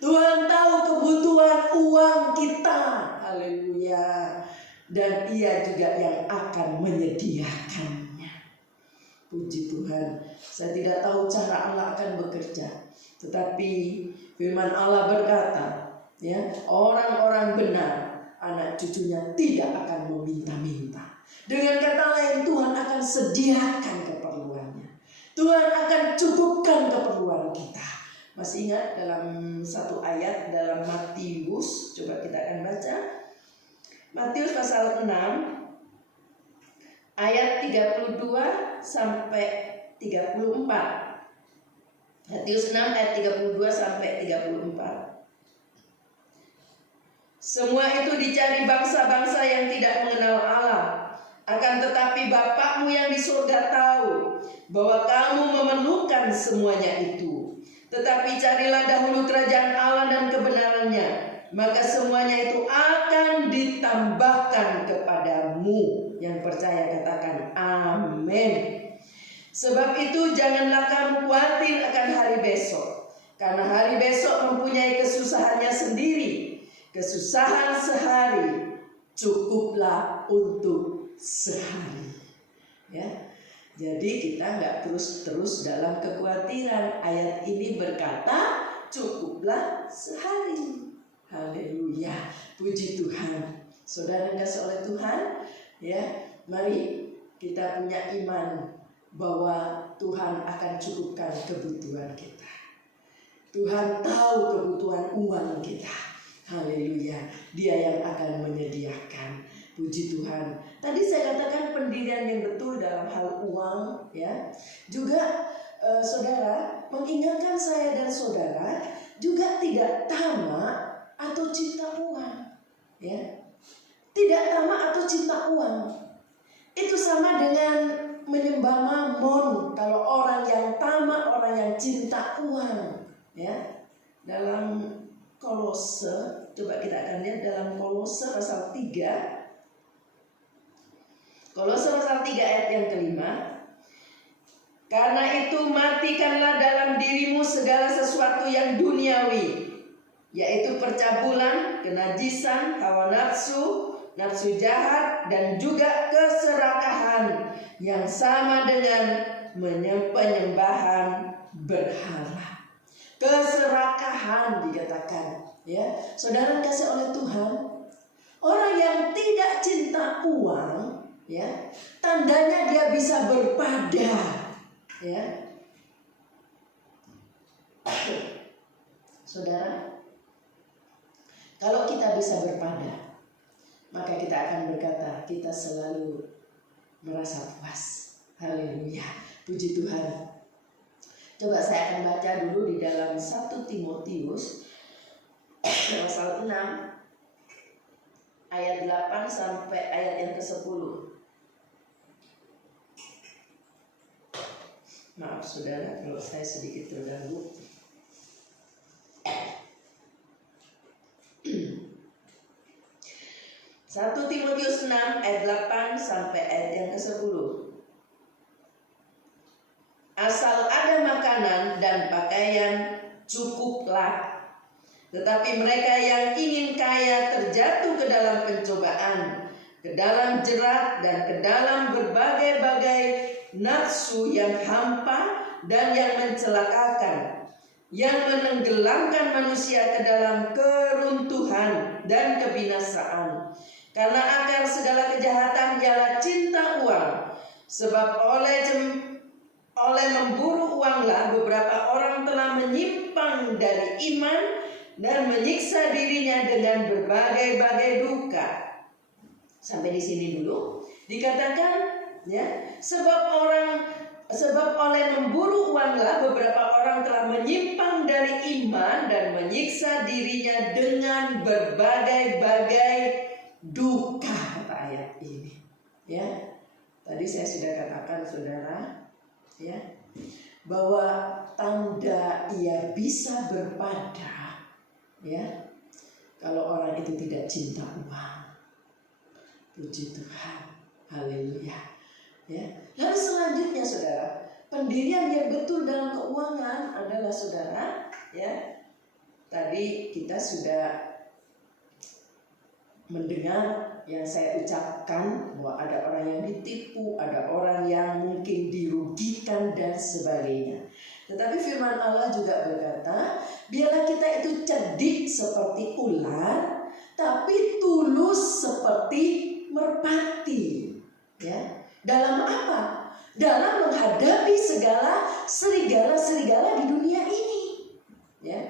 Tuhan tahu kebutuhan uang kita. Haleluya. Dan Ia juga yang akan menyediakannya. Puji Tuhan. Saya tidak tahu cara Allah akan bekerja, tetapi firman Allah berkata, ya, orang-orang benar, anak cucunya tidak akan meminta-minta. Dengan kata lain, Tuhan akan sediakan keperluannya. Tuhan akan cukupkan keperluan kita. Masih ingat dalam satu ayat dalam Matius, coba kita akan baca. Matius pasal 6 ayat 32 sampai 34. Matius 6 ayat 32 sampai 34. Semua itu dicari bangsa-bangsa yang tidak mengenal Allah. Akan tetapi Bapakmu yang di surga tahu bahwa kamu memerlukan semuanya itu. Tetapi carilah dahulu kerajaan Allah dan kebenarannya, maka semuanya itu akan ditambahkan kepadamu. Yang percaya katakan amin. Sebab itu janganlah kamu khawatir akan hari besok, karena hari besok mempunyai kesusahannya sendiri. Kesusahan sehari cukuplah untuk sehari. Ya, jadi kita nggak terus-terus dalam kekhawatiran. Ayat ini berkata cukuplah sehari. Haleluya, puji Tuhan. Saudara yang kasih oleh Tuhan, ya, mari kita punya iman bahwa Tuhan akan cukupkan kebutuhan kita. Tuhan tahu kebutuhan uang kita. Haleluya, Dia yang akan menyediakan. Puji Tuhan. Tadi saya katakan pendirian yang betul dalam hal uang, ya. Juga saudara mengingatkan saya dan saudara juga tidak tamak atau cinta uang, ya. Tidak tamak atau cinta uang. Itu sama dengan menyembah mamon. Kalau orang yang tamak, orang yang cinta uang, ya. Dalam Kolose, coba kita akan lihat dalam Kolose pasal 3. Kolose pasal 3 ayat yang kelima. Karena itu matikanlah dalam dirimu segala sesuatu yang duniawi, yaitu percabulan, kenajisan, hawa nafsu, nafsu jahat, dan juga keserakahan yang sama dengan penyembahan berhala. Keserakahan dikatakan, ya. Saudara kasih oleh Tuhan, orang yang tidak cinta uang, ya, tandanya dia bisa berpada, ya. Saudara, kalau kita bisa berpada, maka kita akan berkata kita selalu merasa puas. Haleluya, puji Tuhan. Coba saya akan baca dulu di dalam 1 Timotius pasal 6 ayat 8 sampai ayat yang ke-10. Maaf saudara kalau saya sedikit terganggu. 1 Timotius 6 ayat 8 sampai ayat yang ke-10. Asal ada makanan dan pakaian cukuplah. Tetapi mereka yang ingin kaya terjatuh ke dalam pencobaan, ke dalam jerat, dan ke dalam berbagai-bagai nafsu yang hampa dan yang mencelakakan, yang menenggelamkan manusia ke dalam keruntuhan dan kebinasaan. Karena akar segala kejahatan ialah cinta uang. Sebab oleh memburu uanglah beberapa orang telah menyimpang dari iman dan menyiksa dirinya dengan berbagai-bagai duka. Sampai di sini dulu. Dikatakan ya, sebab oleh memburu uanglah beberapa orang telah menyimpang dari iman dan menyiksa dirinya dengan berbagai-bagai duka, kata ayat ini. Ya, tadi saya sudah katakan saudara, ya, bahwa tanda ia bisa berpada, ya, kalau orang itu tidak cinta uang. Puji Tuhan, haleluya. Ya. Lalu selanjutnya saudara, pendirian yang betul dalam keuangan adalah saudara, ya. Tadi kita sudah mendengar yang saya ucapkan bahwa ada orang yang ditipu, ada orang yang mungkin dirugikan dan sebagainya. Tetapi firman Allah juga berkata, biarlah kita itu cerdik seperti ular, tapi tulus seperti merpati. Ya. Dalam apa? Dalam menghadapi segala serigala-serigala di dunia ini. Ya.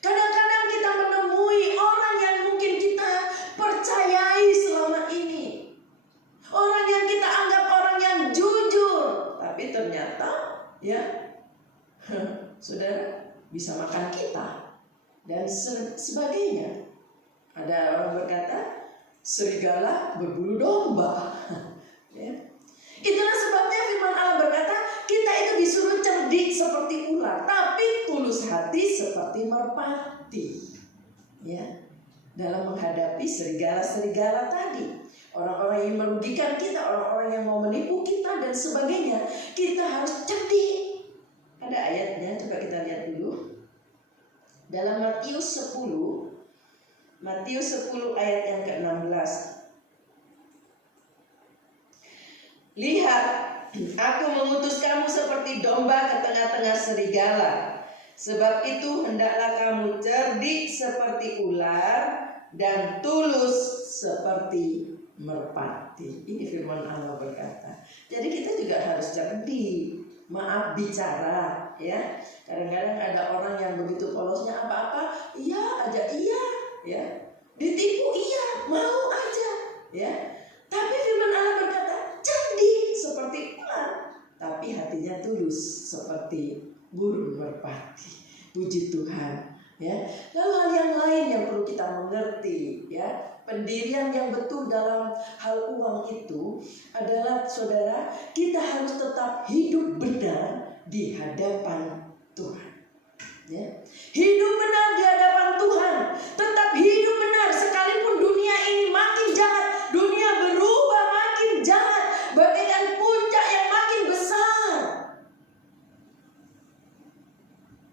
Kadang-kadang kita menemui orang yang mungkin kita percayai selama ini. Orang yang kita anggap orang yang jujur, tapi ternyata ya saudara bisa makan kita dan sebagainya. Ada orang berkata serigala berbulu domba. Ya. Itulah sebabnya firman Allah berkata kita itu disuruh cerdik seperti ular, tapi tulus hati seperti merpati. Ya, dalam menghadapi serigala-serigala tadi, orang-orang yang merugikan kita, orang-orang yang mau menipu kita dan sebagainya, kita harus cerdik. Ada ayatnya, coba kita lihat dulu. Dalam Matius 10 ayat yang ke-16. Lihat, aku mengutus kamu seperti domba ke tengah-tengah serigala. Sebab itu hendaklah kamu cerdik seperti ular dan tulus seperti merpati. Ini firman Allah berkata. Jadi kita juga harus cerdik, maaf bicara, ya. Kadang-kadang ada orang yang begitu polosnya, apa-apa iya aja iya, ya. Ditipu iya, mau aja, ya. Tapi firman Allah berkata cerdik seperti ular, tapi hatinya tulus seperti burung merpati. Puji Tuhan, ya. Lalu hal yang lain yang perlu kita mengerti, ya, pendirian yang betul dalam hal uang itu adalah saudara, kita harus tetap hidup benar di hadapan Tuhan, ya. Hidup benar di hadapan Tuhan, tetap hidup benar sekalipun dunia ini makin jahat, dunia berubah makin jahat, bagaikan puncak yang makin besar.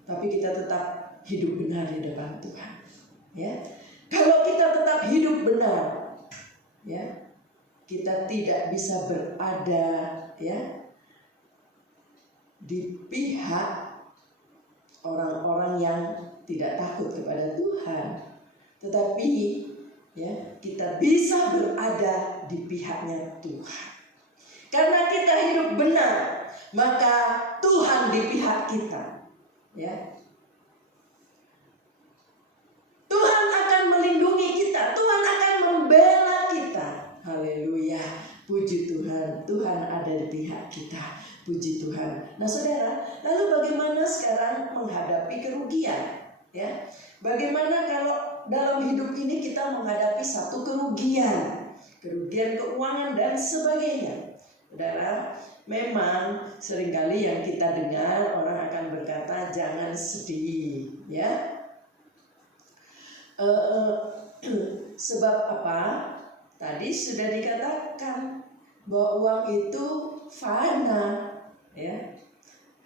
Tapi kita tetap hidup benar di hadapan Tuhan, ya. Kalau kita tetap hidup benar, ya, kita tidak bisa berada, ya, di pihak orang-orang yang tidak takut kepada Tuhan, tetapi ya kita bisa berada di pihaknya Tuhan. Karena kita hidup benar, maka Tuhan di pihak kita. Ya. Tuhan akan melindungi kita, Tuhan akan membela kita. Haleluya, puji Tuhan, Tuhan ada di pihak kita. Puji Tuhan. Nah saudara, lalu bagaimana sekarang menghadapi kerugian? Ya, bagaimana kalau dalam hidup ini kita menghadapi satu kerugian keuangan dan sebagainya? Saudara, memang seringkali yang kita dengar orang akan berkata jangan sedih, ya. Sebab apa? Tadi sudah dikatakan bahwa uang itu fana, ya.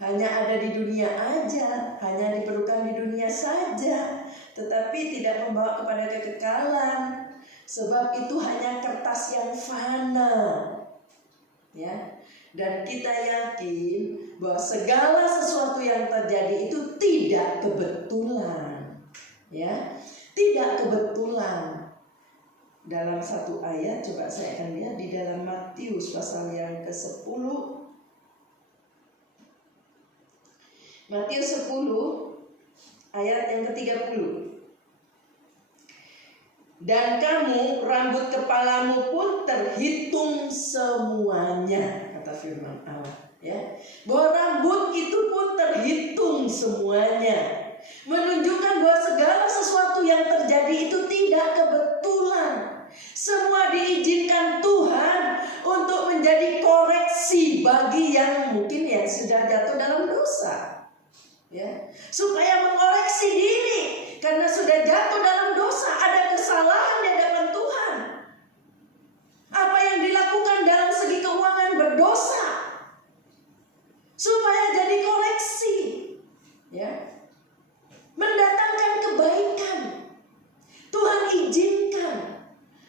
Hanya ada di dunia aja, hanya diperlukan di dunia saja, tetapi tidak membawa kepada kekekalan. Sebab itu hanya kertas yang fana, ya. Dan kita yakin bahwa segala sesuatu yang terjadi itu tidak kebetulan, ya, tidak kebetulan. Dalam satu ayat, coba saya akan lihat di dalam Matius pasal yang ke-10. Matius 10 ayat yang ke-30. dan kamu rambut kepalamu pun terhitung semuanya, kata firman Allah, ya. Bahwa rambut itu pun terhitung semuanya, menunjukkan bahwa segala sesuatu yang terjadi itu tidak kebetulan. Semua diizinkan Tuhan untuk menjadi koreksi bagi yang mungkin yang sudah jatuh dalam dosa, ya, supaya mengoreksi diri karena sudah jatuh dalam dosa, ada kesalahan di hadapan Tuhan. Apa yang dilakukan dalam segi keuangan berdosa, supaya jadi koreksi, ya, mendatangkan kebaikan. Tuhan izinkan.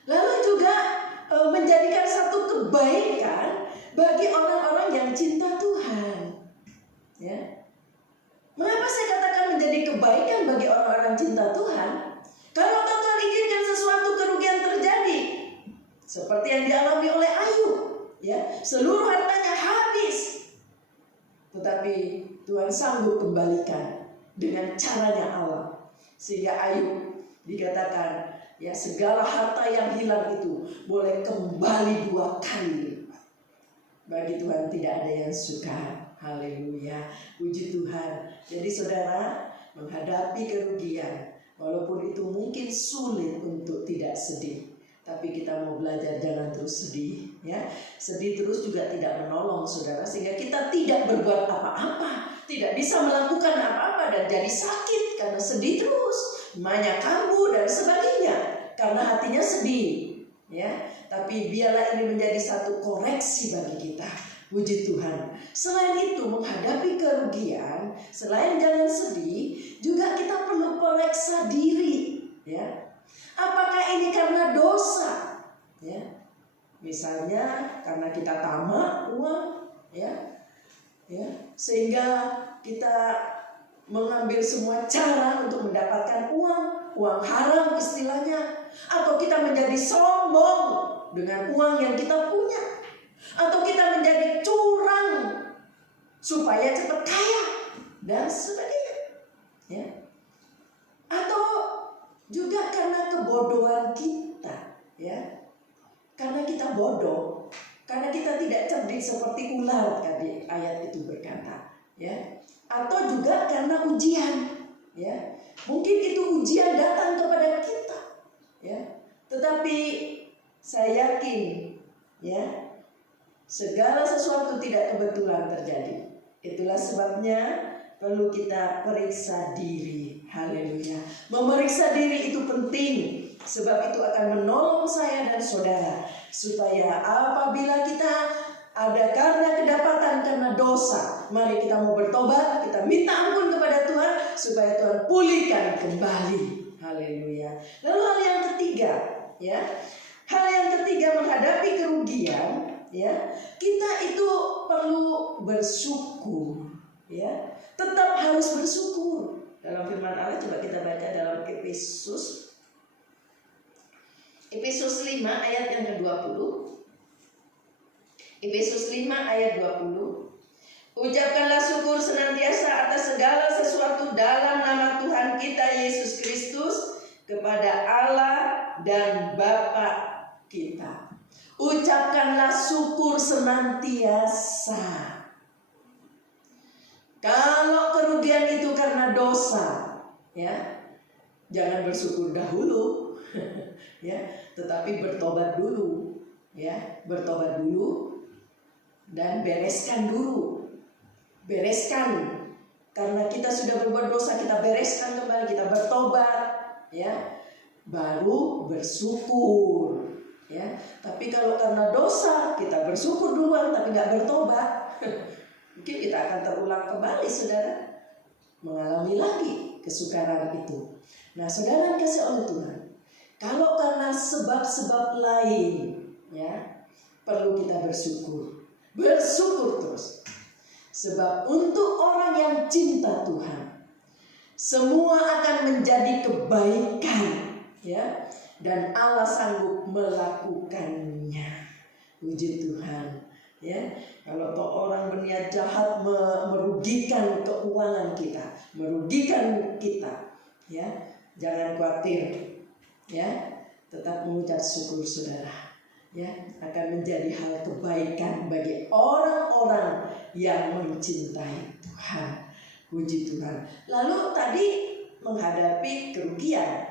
Lalu juga menjadikan satu kebaikan bagi orang-orang yang cinta Tuhan, ya. Mengapa saya katakan menjadi kebaikan bagi orang-orang cinta Tuhan? Kalau Tuhan izinkan sesuatu kerugian terjadi, seperti yang dialami oleh Ayub, ya, seluruh hartanya habis, tetapi Tuhan sanggup kembalikan dengan caranya Allah, sehingga Ayub dikatakan, ya, segala harta yang hilang itu boleh kembali 2 kali. Bagi Tuhan tidak ada yang suka. Haleluya, puji Tuhan. Jadi saudara, menghadapi kerugian, walaupun itu mungkin sulit untuk tidak sedih, tapi kita mau belajar jangan terus sedih, ya. Sedih terus juga tidak menolong saudara, sehingga kita tidak berbuat apa-apa, tidak bisa melakukan apa-apa, dan jadi sakit karena sedih terus, banyak kambuh dan sebagainya, karena hatinya sedih, ya. Tapi biarlah ini menjadi satu koreksi bagi kita. Puji Tuhan. Selain itu, menghadapi kerugian, selain jangan sedih, juga kita perlu periksa diri, ya. Apakah ini karena dosa, ya? Misalnya karena kita tamak uang, ya, sehingga kita mengambil semua cara untuk mendapatkan uang haram istilahnya, atau kita menjadi sombong dengan uang yang kita punya, atau kita menjadi curang supaya cepat kaya dan sebagainya, ya. Atau juga karena kebodohan kita, ya. Karena kita bodoh, karena kita tidak cerdik seperti ular, tadi ayat itu berkata, ya. Atau juga karena ujian, ya. Mungkin itu ujian datang kepada kita, ya. Tetapi saya yakin, ya, segala sesuatu tidak kebetulan terjadi. Itulah sebabnya perlu kita periksa diri. Haleluya. Memeriksa diri itu penting, sebab itu akan menolong saya dan saudara, supaya apabila kita ada karena kedapatan karena dosa, mari kita mau bertobat, kita minta ampun kepada Tuhan supaya Tuhan pulihkan kembali. Haleluya. Lalu hal yang ketiga, ya. Hal yang ketiga menghadapi kerugian, ya, kita itu perlu bersyukur, ya. Tetap harus bersyukur. Dalam firman Allah, coba kita baca dalam Efesus 5 ayat yang ke-20. Efesus 5 ayat 20. Ucapkanlah syukur senantiasa atas segala sesuatu dalam nama Tuhan kita Yesus Kristus kepada Allah dan Bapa kita. Ucapkanlah syukur senantiasa. Kalau kerugian itu karena dosa, ya, jangan bersyukur dahulu, ya, tetapi bertobat dulu, ya, bertobat dulu dan bereskan dulu, bereskan. Karena kita sudah berbuat dosa, kita bereskan kembali, kita bertobat, ya, baru bersyukur, ya. Tapi kalau karena dosa kita bersyukur duluan tapi nggak bertobat, mungkin kita akan terulang kembali, saudara, mengalami lagi kesukaran itu. Nah, saudara kasih oleh Tuhan, kalau karena sebab-sebab lain, ya, perlu kita bersyukur, bersyukur terus. Sebab untuk orang yang cinta Tuhan, semua akan menjadi kebaikan, ya, dan Allah sanggup melakukannya. Puji Tuhan, ya. Kalau orang berniat jahat merugikan keuangan kita, merugikan kita, ya, jangan khawatir, ya. tetap mengucap syukur saudara, ya, akan menjadi hal kebaikan bagi orang-orang yang mencintai Tuhan. Puji Tuhan. Lalu tadi menghadapi kerugian.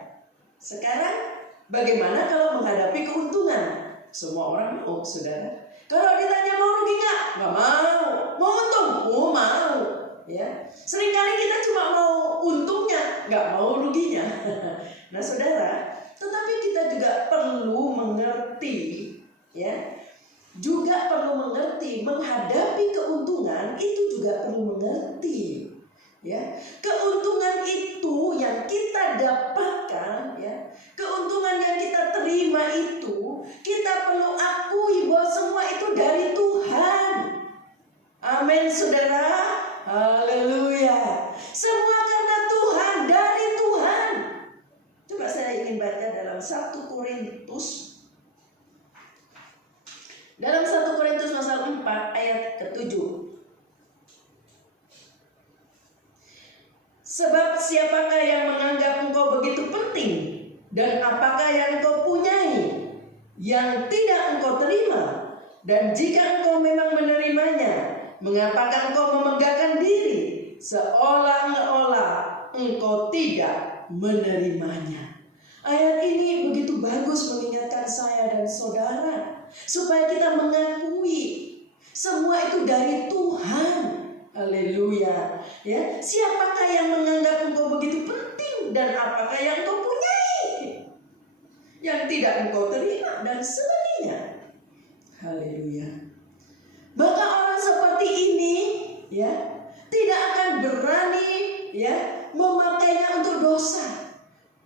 Sekarang bagaimana kalau menghadapi keuntungan? Semua orang mau, saudara. Kalau ditanya mau rugi nggak? Nggak mau. Mau untung? Oh, mau. Ya. Seringkali kita cuma mau untungnya, nggak mau ruginya. Nah, saudara, tetapi kita juga perlu mengerti, ya. Juga perlu mengerti menghadapi keuntungan itu juga perlu mengerti. Ya, keuntungan itu yang kita dapatkan, ya, keuntungan yang kita terima itu kita perlu akui bahwa semua itu dari Tuhan. Amin, saudara. Haleluya. Semua karena Tuhan, dari Tuhan. Coba saya ingin baca dalam 1 Korintus. Dalam 1 Korintus pasal 4 ayat ke-7. Sebab siapakah yang menganggap engkau begitu penting, dan apakah yang engkau punyai yang tidak engkau terima? Dan jika engkau memang menerimanya, mengapakah engkau memegahkan diri seolah-olah engkau tidak menerimanya? Ayat ini begitu bagus mengingatkan saya dan saudara supaya kita mengakui semua itu dari Tuhan. Haleluya. Ya, siapakah yang menganggap engkau begitu penting, dan apakah yang engkau punyai yang tidak engkau terima, dan sebagainya. Haleluya. Maka orang seperti ini, ya, tidak akan berani, ya, memakainya untuk dosa.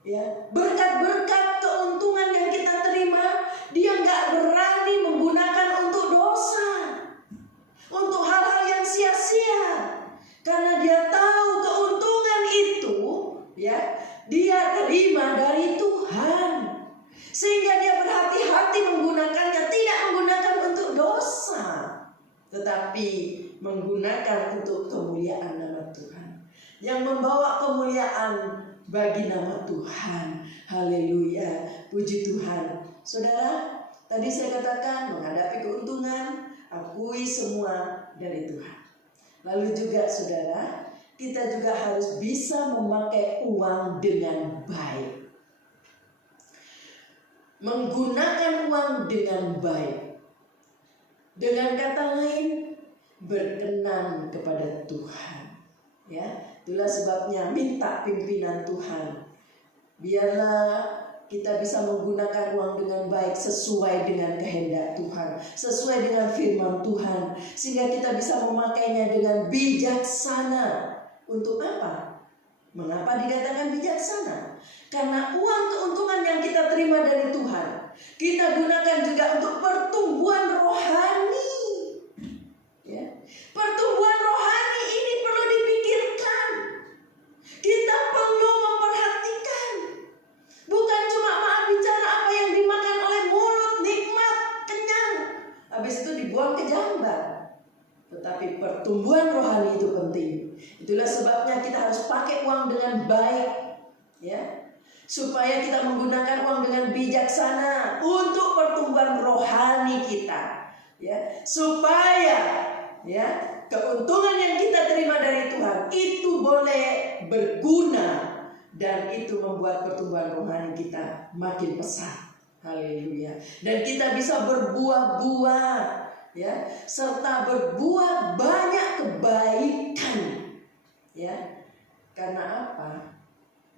Ya, berkat-berkat keuntungan yang kita terima, dia nggak berani menggunakan untuk dosa, untuk hal-hal yang sia-sia, karena dia tahu keuntungan itu, ya, dia terima dari Tuhan, sehingga dia berhati-hati menggunakannya, tidak menggunakan untuk dosa, tetapi menggunakan untuk kemuliaan nama Tuhan, yang membawa kemuliaan bagi nama Tuhan. Haleluya. Puji Tuhan. Saudara, tadi saya katakan menghadapi keuntungan, akui semua dari Tuhan. Lalu juga saudara, kita juga harus bisa memakai uang dengan baik. Menggunakan uang dengan baik. Dengan kata lain, berkenan kepada Tuhan. Ya, itulah sebabnya minta pimpinan Tuhan. Biarlah kita bisa menggunakan uang dengan baik sesuai dengan kehendak Tuhan, sesuai dengan firman Tuhan, sehingga kita bisa memakainya dengan bijaksana. Untuk apa? Mengapa dikatakan bijaksana? Karena uang keuntungan yang kita terima dari Tuhan, kita gunakan juga untuk pertumbuhan rohani. Ya. Pertumbuhan rohani ini perlu dipikirkan. Kita perlu memperhatikan. Bukan cuma maaf bicara apa yang dimakan oleh mulut, nikmat, kenyang, habis itu dibuang ke jamban. Tetapi pertumbuhan rohani itu penting. Itulah sebabnya kita harus pakai uang dengan baik, ya, supaya kita menggunakan uang dengan bijaksana untuk pertumbuhan rohani kita, ya, supaya, ya, keuntungan yang kita terima dari Tuhan itu boleh berguna, dan itu membuat pertumbuhan rohani kita makin pesat. Haleluya. Dan kita bisa berbuah-buah, ya, serta berbuat banyak kebaikan, ya. Karena apa?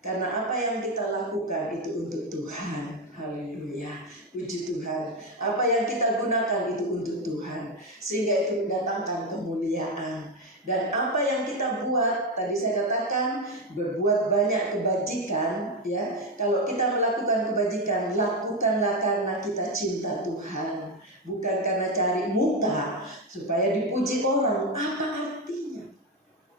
Karena apa yang kita lakukan itu untuk Tuhan. Haleluya. Puji Tuhan. Apa yang kita gunakan itu untuk Tuhan, sehingga itu mendatangkan kemuliaan. Dan apa yang kita buat, tadi saya katakan berbuat banyak kebajikan, ya. Kalau kita melakukan kebajikan, lakukanlah karena kita cinta Tuhan, bukan karena cari muka supaya dipuji orang. Apa artinya?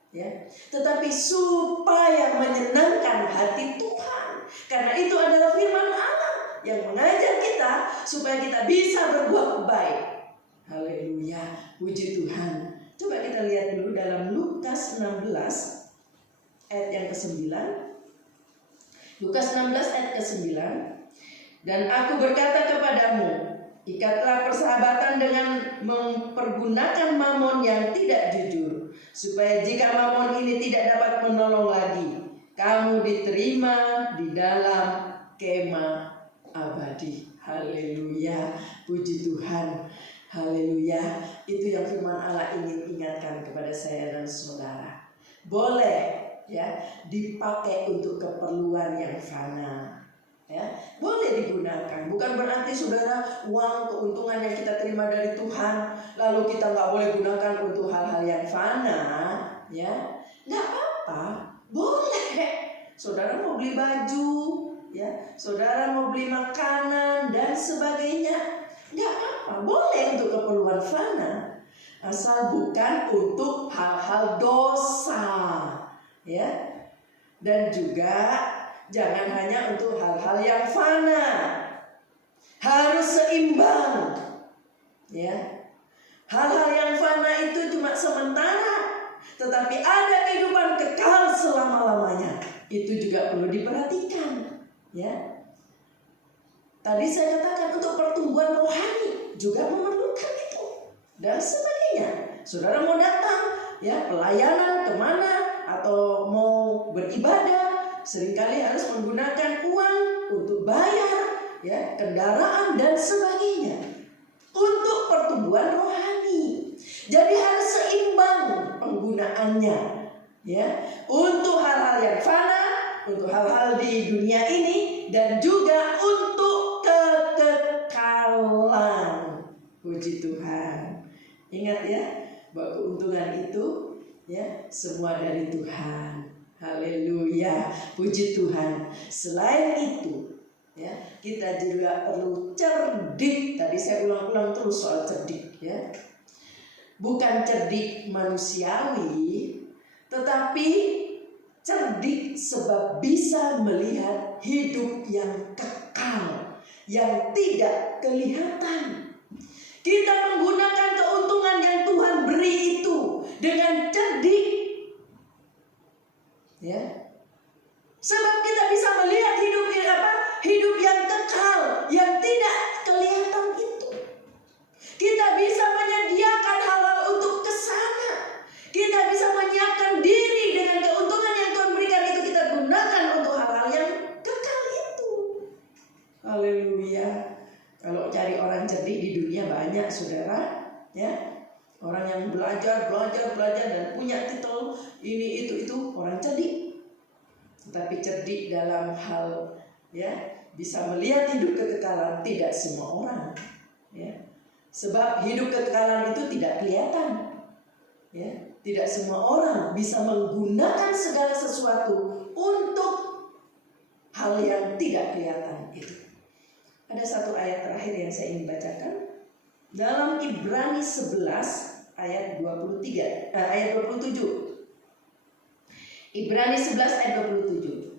Ya, tetapi supaya menyenangkan hati Tuhan. Karena itu adalah firman Allah yang mengajar kita supaya kita bisa berbuat baik. Haleluya. Puji Tuhan. Coba kita lihat dulu dalam Lukas 16 ayat yang ke-9. Lukas 16 ayat ke-9. Dan aku berkata kepadamu, ikatlah persahabatan dengan mempergunakan mamon yang tidak jujur, supaya jika mamon ini tidak dapat menolong lagi, kamu diterima di dalam kemah abadi. Haleluya, puji Tuhan. Haleluya. Itu yang firman Allah ingin ingatkan kepada saya dan saudara. Boleh ya dipakai untuk keperluan yang fana. Ya, boleh digunakan. Bukan berarti saudara uang keuntungan yang kita terima dari Tuhan lalu kita nggak boleh gunakan untuk hal-hal yang fana, ya nggak apa-apa, boleh. Saudara mau beli baju, ya, saudara mau beli makanan dan sebagainya, nggak apa-apa, boleh untuk keperluan fana, asal bukan untuk hal-hal dosa, ya. Dan juga jangan hanya untuk hal-hal yang fana, harus seimbang, ya. Hal-hal yang fana itu cuma sementara, tetapi ada kehidupan kekal selama-lamanya. Itu juga perlu diperhatikan, ya. Tadi saya katakan untuk pertumbuhan rohani juga memerlukan itu dan sebagainya. Saudara mau datang, ya, pelayanan kemana atau mau beribadah, seringkali harus menggunakan uang untuk bayar, ya, kendaraan dan sebagainya untuk pertumbuhan rohani. Jadi harus seimbang penggunaannya, ya, untuk hal-hal yang fana, untuk hal-hal di dunia ini, dan juga untuk kekekalan. Puji Tuhan. Ingat ya, bahwa keuntungan itu, ya, semua dari Tuhan. Haleluya, puji Tuhan. Selain itu, ya, kita juga perlu cerdik. Tadi saya ulang-ulang terus soal cerdik, ya. Bukan cerdik manusiawi, tetapi cerdik sebab bisa melihat hidup yang kekal, yang tidak kelihatan. Kita menggunakan keuntungan yang Tuhan beri itu dengan cerdik, ya, sebab kita bisa melihat hidup yang kekal, yang tidak kelihatan itu. Kita bisa menyediakan hal-hal untuk kesana. Kita bisa menyiapkan diri dengan keuntungan yang Tuhan berikan itu, kita gunakan untuk hal-hal yang kekal itu. Haleluya. Kalau cari orang cerdik di dunia banyak, saudara, ya. Orang yang belajar dan punya titel ini itu orang cerdik. Tetapi cerdik dalam hal, ya, bisa melihat hidup kekekalan tidak semua orang, ya. Sebab hidup kekekalan itu tidak kelihatan, ya. Tidak semua orang bisa menggunakan segala sesuatu untuk hal yang tidak kelihatan itu. Ada satu ayat terakhir yang saya ingin bacakan dalam Ibrani 11 ayat 27. Ibrani 11 ayat 27.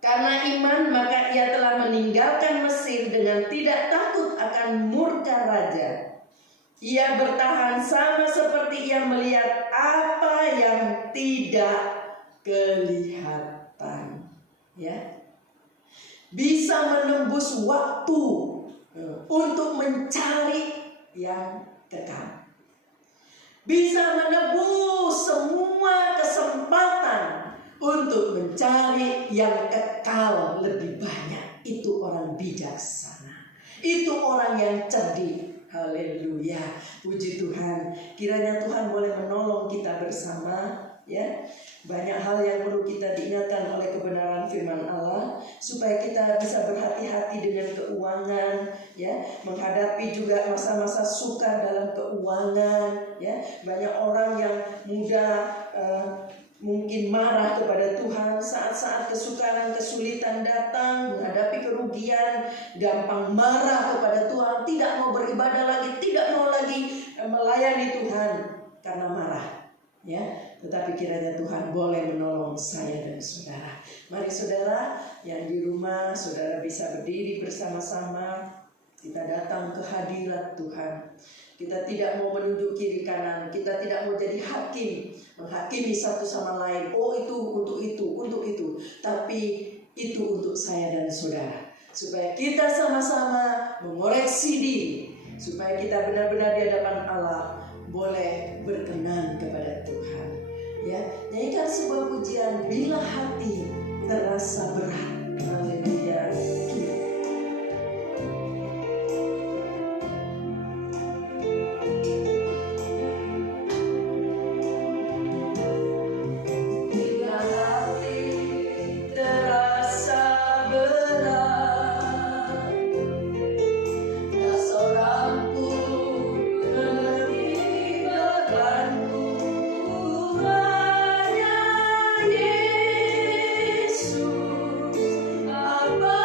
Karena iman maka ia telah meninggalkan Mesir dengan tidak takut akan murka raja. Ia bertahan sama seperti ia melihat apa yang tidak kelihatan, ya. Bisa menembus waktu untuk mencari yang kekal. Bisa menebus semua kesempatan untuk mencari yang kekal lebih banyak. Itu orang bijaksana. Itu orang yang cerdik. Haleluya, puji Tuhan. Kiranya Tuhan boleh menolong kita bersama, ya. Banyak hal yang perlu kita diingatkan oleh kebenaran firman Allah, supaya kita bisa berhati-hati dengan keuangan, ya, menghadapi juga masa-masa sukar dalam keuangan, ya. Banyak orang yang mudah mungkin marah kepada Tuhan saat-saat kesukaran, kesulitan datang, menghadapi kerugian, gampang marah kepada Tuhan, tidak mau beribadah lagi, tidak mau lagi melayani Tuhan karena marah, ya. Tetapi kiranya Tuhan boleh menolong saya dan saudara. Mari saudara yang di rumah, saudara bisa berdiri bersama-sama. Kita datang ke hadirat Tuhan. Kita tidak mau menunjuk kiri kanan. Kita tidak mau jadi hakim, menghakimi satu sama lain. Oh itu, untuk itu, untuk itu. Tapi Itu untuk saya dan saudara, supaya kita sama-sama mengoreksi diri, supaya kita benar-benar di hadapan Allah boleh berkenan kepada Tuhan. Ya, nyanyikan sebuah pujian bila hati terasa berat. Haleluya. Yesus, apa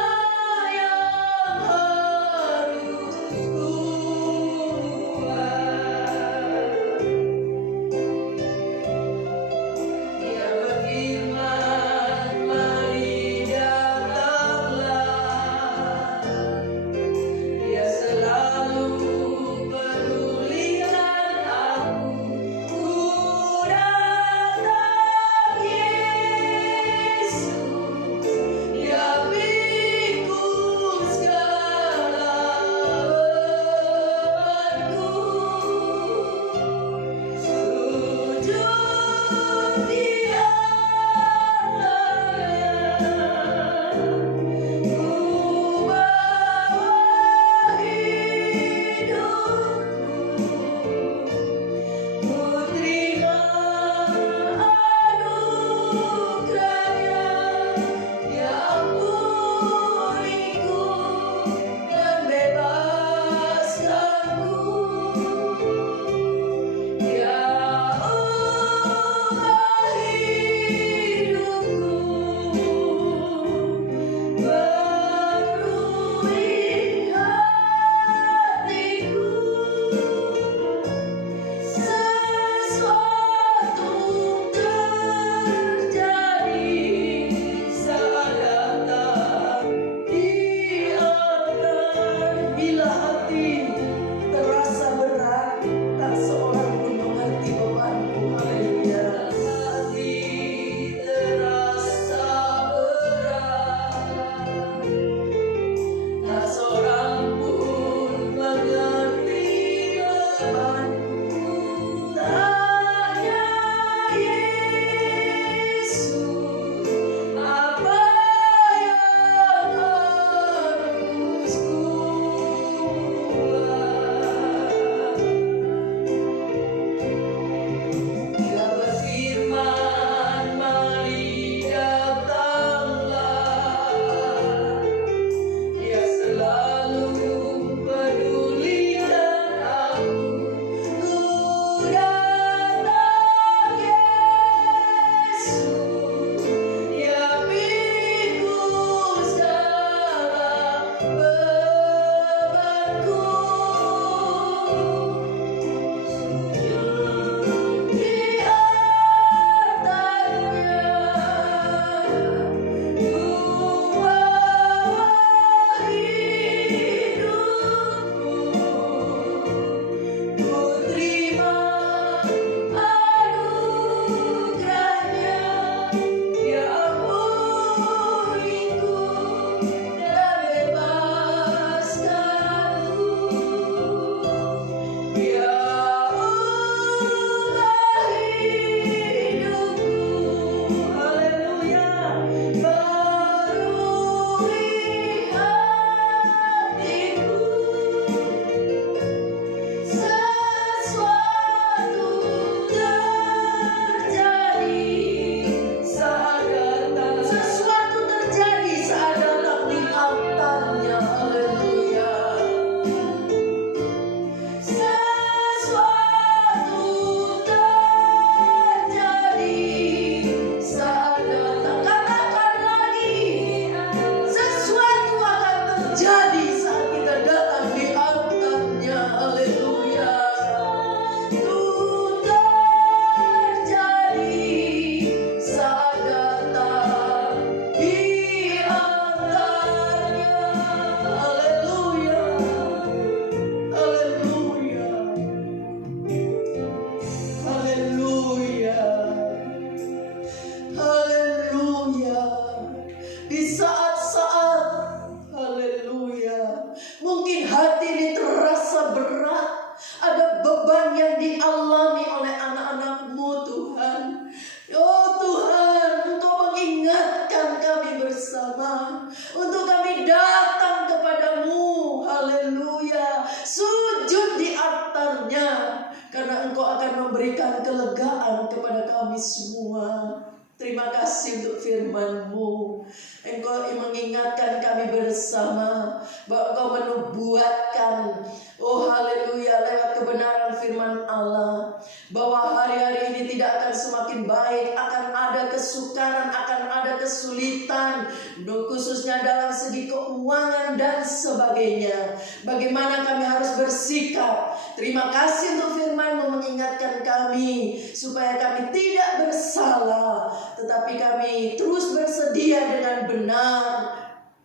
memberikan kelegaan kepada kami semua. Terima kasih untuk firman-Mu. Engkau mengingatkan kami bersama bahwa Engkau menubuatkan, oh haleluya, lewat kebenaran firman Allah, bahwa hari-hari ini tidak akan semakin baik, akan ada kesukaran, akan ada kesulitan, khususnya dalam segi keuangan dan sebagainya. Bagaimana kami harus bersikap? Terima kasih untuk firman-Mu mengingatkan kami supaya kami tidak bersalah, tetapi kami terus bersedia dengan benar.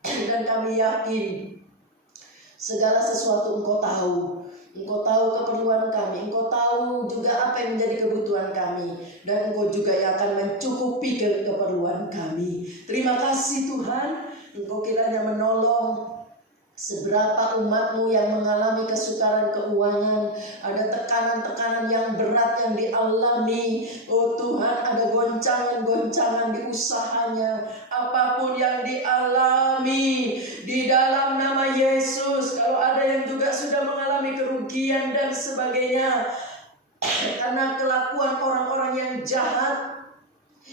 Dan kami yakin segala sesuatu Engkau tahu. Engkau tahu keperluan kami, Engkau tahu juga apa yang menjadi kebutuhan kami, dan Engkau juga yang akan mencukupi keperluan kami. Terima kasih Tuhan, Engkau kiranya menolong seberapa umat-Mu yang mengalami kesukaran keuangan, ada tekanan-tekanan yang berat yang dialami. Oh Tuhan, ada goncangan-goncangan di usahanya, apapun yang dialami di dalam nama Yesus. Kalau ada yang juga sudah mengalami kerugian dan sebagainya karena kelakuan orang-orang yang jahat,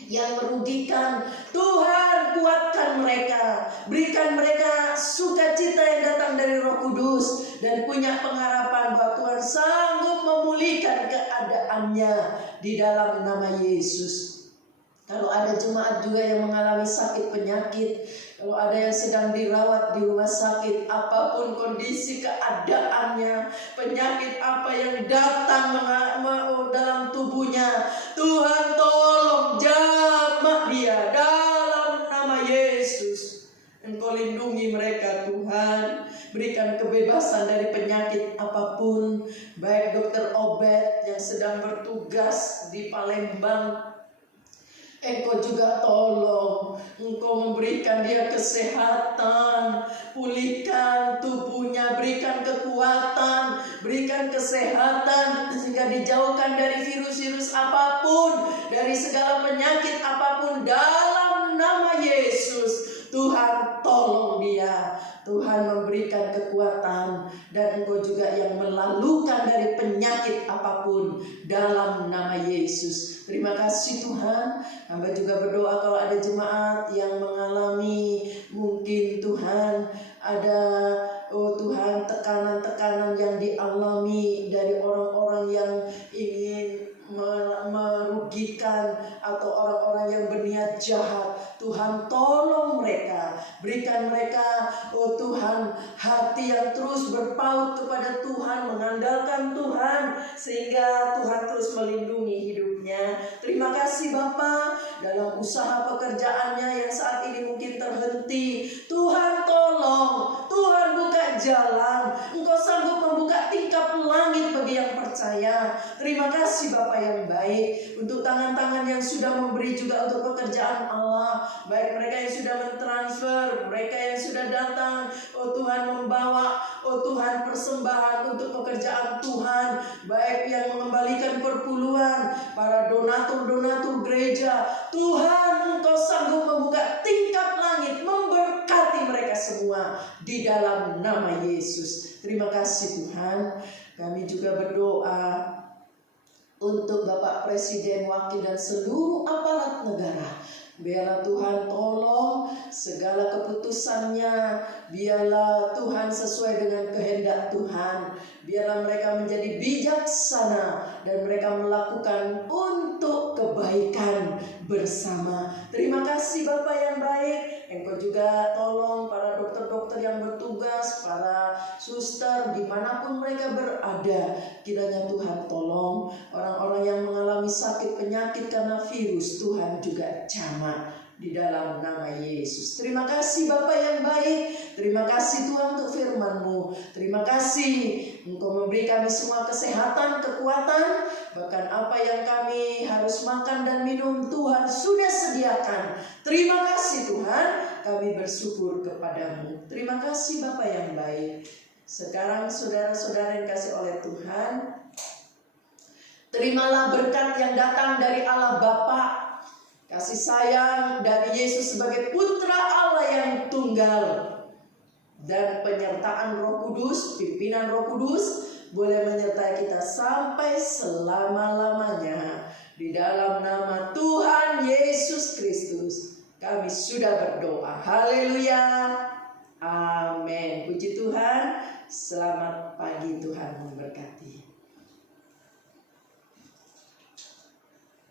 yang merugikan, Tuhan kuatkan mereka, berikan mereka sukacita yang datang dari Roh Kudus, dan punya pengharapan bahwa Tuhan sanggup memulihkan keadaannya di dalam nama Yesus. Kalau ada jemaat juga yang mengalami sakit penyakit, kalau ada yang sedang dirawat di rumah sakit, apapun kondisi keadaannya, penyakit apa yang datang dalam tubuhnya, Tuhan tolong jamah dia dalam nama Yesus. Engkau lindungi mereka Tuhan, berikan kebebasan dari penyakit apapun. Baik Dokter Obed yang sedang bertugas di Palembang, Engkau juga tolong, Engkau memberikan dia kesehatan, pulihkan tubuhnya, berikan kekuatan, berikan kesehatan, sehingga dijauhkan dari virus-virus apapun, dari segala penyakit apapun dalam nama Yesus. Tuhan tolong dia, Tuhan memberikan kekuatan, dan Engkau juga yang melalukan dari penyakit apapun dalam nama Yesus. Terima kasih Tuhan. Hamba juga berdoa kalau ada jemaat yang mengalami mungkin Tuhan ada, oh Tuhan, tekanan-tekanan yang dialami dari orang-orang yang ingin merugikan atau orang-orang yang berniat jahat. Tuhan tolong mereka, berikan mereka, oh Tuhan, hati yang terus berpaut kepada Tuhan, mengandalkan Tuhan, sehingga Tuhan terus melindungi hidupnya. Terima kasih Bapa, dalam usaha pekerjaannya yang saat ini mungkin terhenti, Tuhan tolong, Tuhan buka jalan, Engkau sanggup membuka tingkap langit bagi yang percaya. Terima kasih Bapa yang baik, untuk tangan-tangan yang sudah memberi juga untuk pekerjaan Allah, baik mereka yang sudah mentransfer, mereka yang sudah datang, oh Tuhan, membawa, oh Tuhan, persembahan untuk pekerjaan Tuhan, baik yang mengembalikan perpuluhan, para donatur-donatur gereja. Tuhan, Engkau sanggup membuka tingkap langit, memberkati mereka semua di dalam nama Yesus. Terima kasih Tuhan. Kami juga berdoa untuk Bapak Presiden, Wakil, dan seluruh aparat negara. Biarlah Tuhan tolong segala keputusannya, biarlah Tuhan sesuai dengan kehendak Tuhan. Biarlah mereka menjadi bijaksana dan mereka melakukan untuk kebaikan bersama. Terima kasih Bapa yang baik. Engkau juga tolong para dokter-dokter yang bertugas, para suster dimanapun mereka berada. Kiranya Tuhan tolong orang-orang yang mengalami sakit penyakit karena virus, Tuhan juga jamah di dalam nama Yesus. Terima kasih Bapa yang baik. Terima kasih Tuhan untuk firman-Mu. Terima kasih Engkau memberi kami semua kesehatan, kekuatan, bahkan apa yang kami harus makan dan minum Tuhan sudah sediakan. Terima kasih Tuhan, kami bersyukur kepadamu. Terima kasih Bapa yang baik. Sekarang saudara-saudara yang kasih oleh Tuhan, terimalah berkat yang datang dari Allah Bapa, kasih sayang dari Yesus sebagai Putra Allah yang tunggal, dan penyertaan Roh Kudus, pimpinan Roh Kudus boleh menyertai kita sampai selama-lamanya. Di dalam nama Tuhan Yesus Kristus kami sudah berdoa. Haleluya. Amin. Puji Tuhan. Selamat pagi, Tuhan memberkati.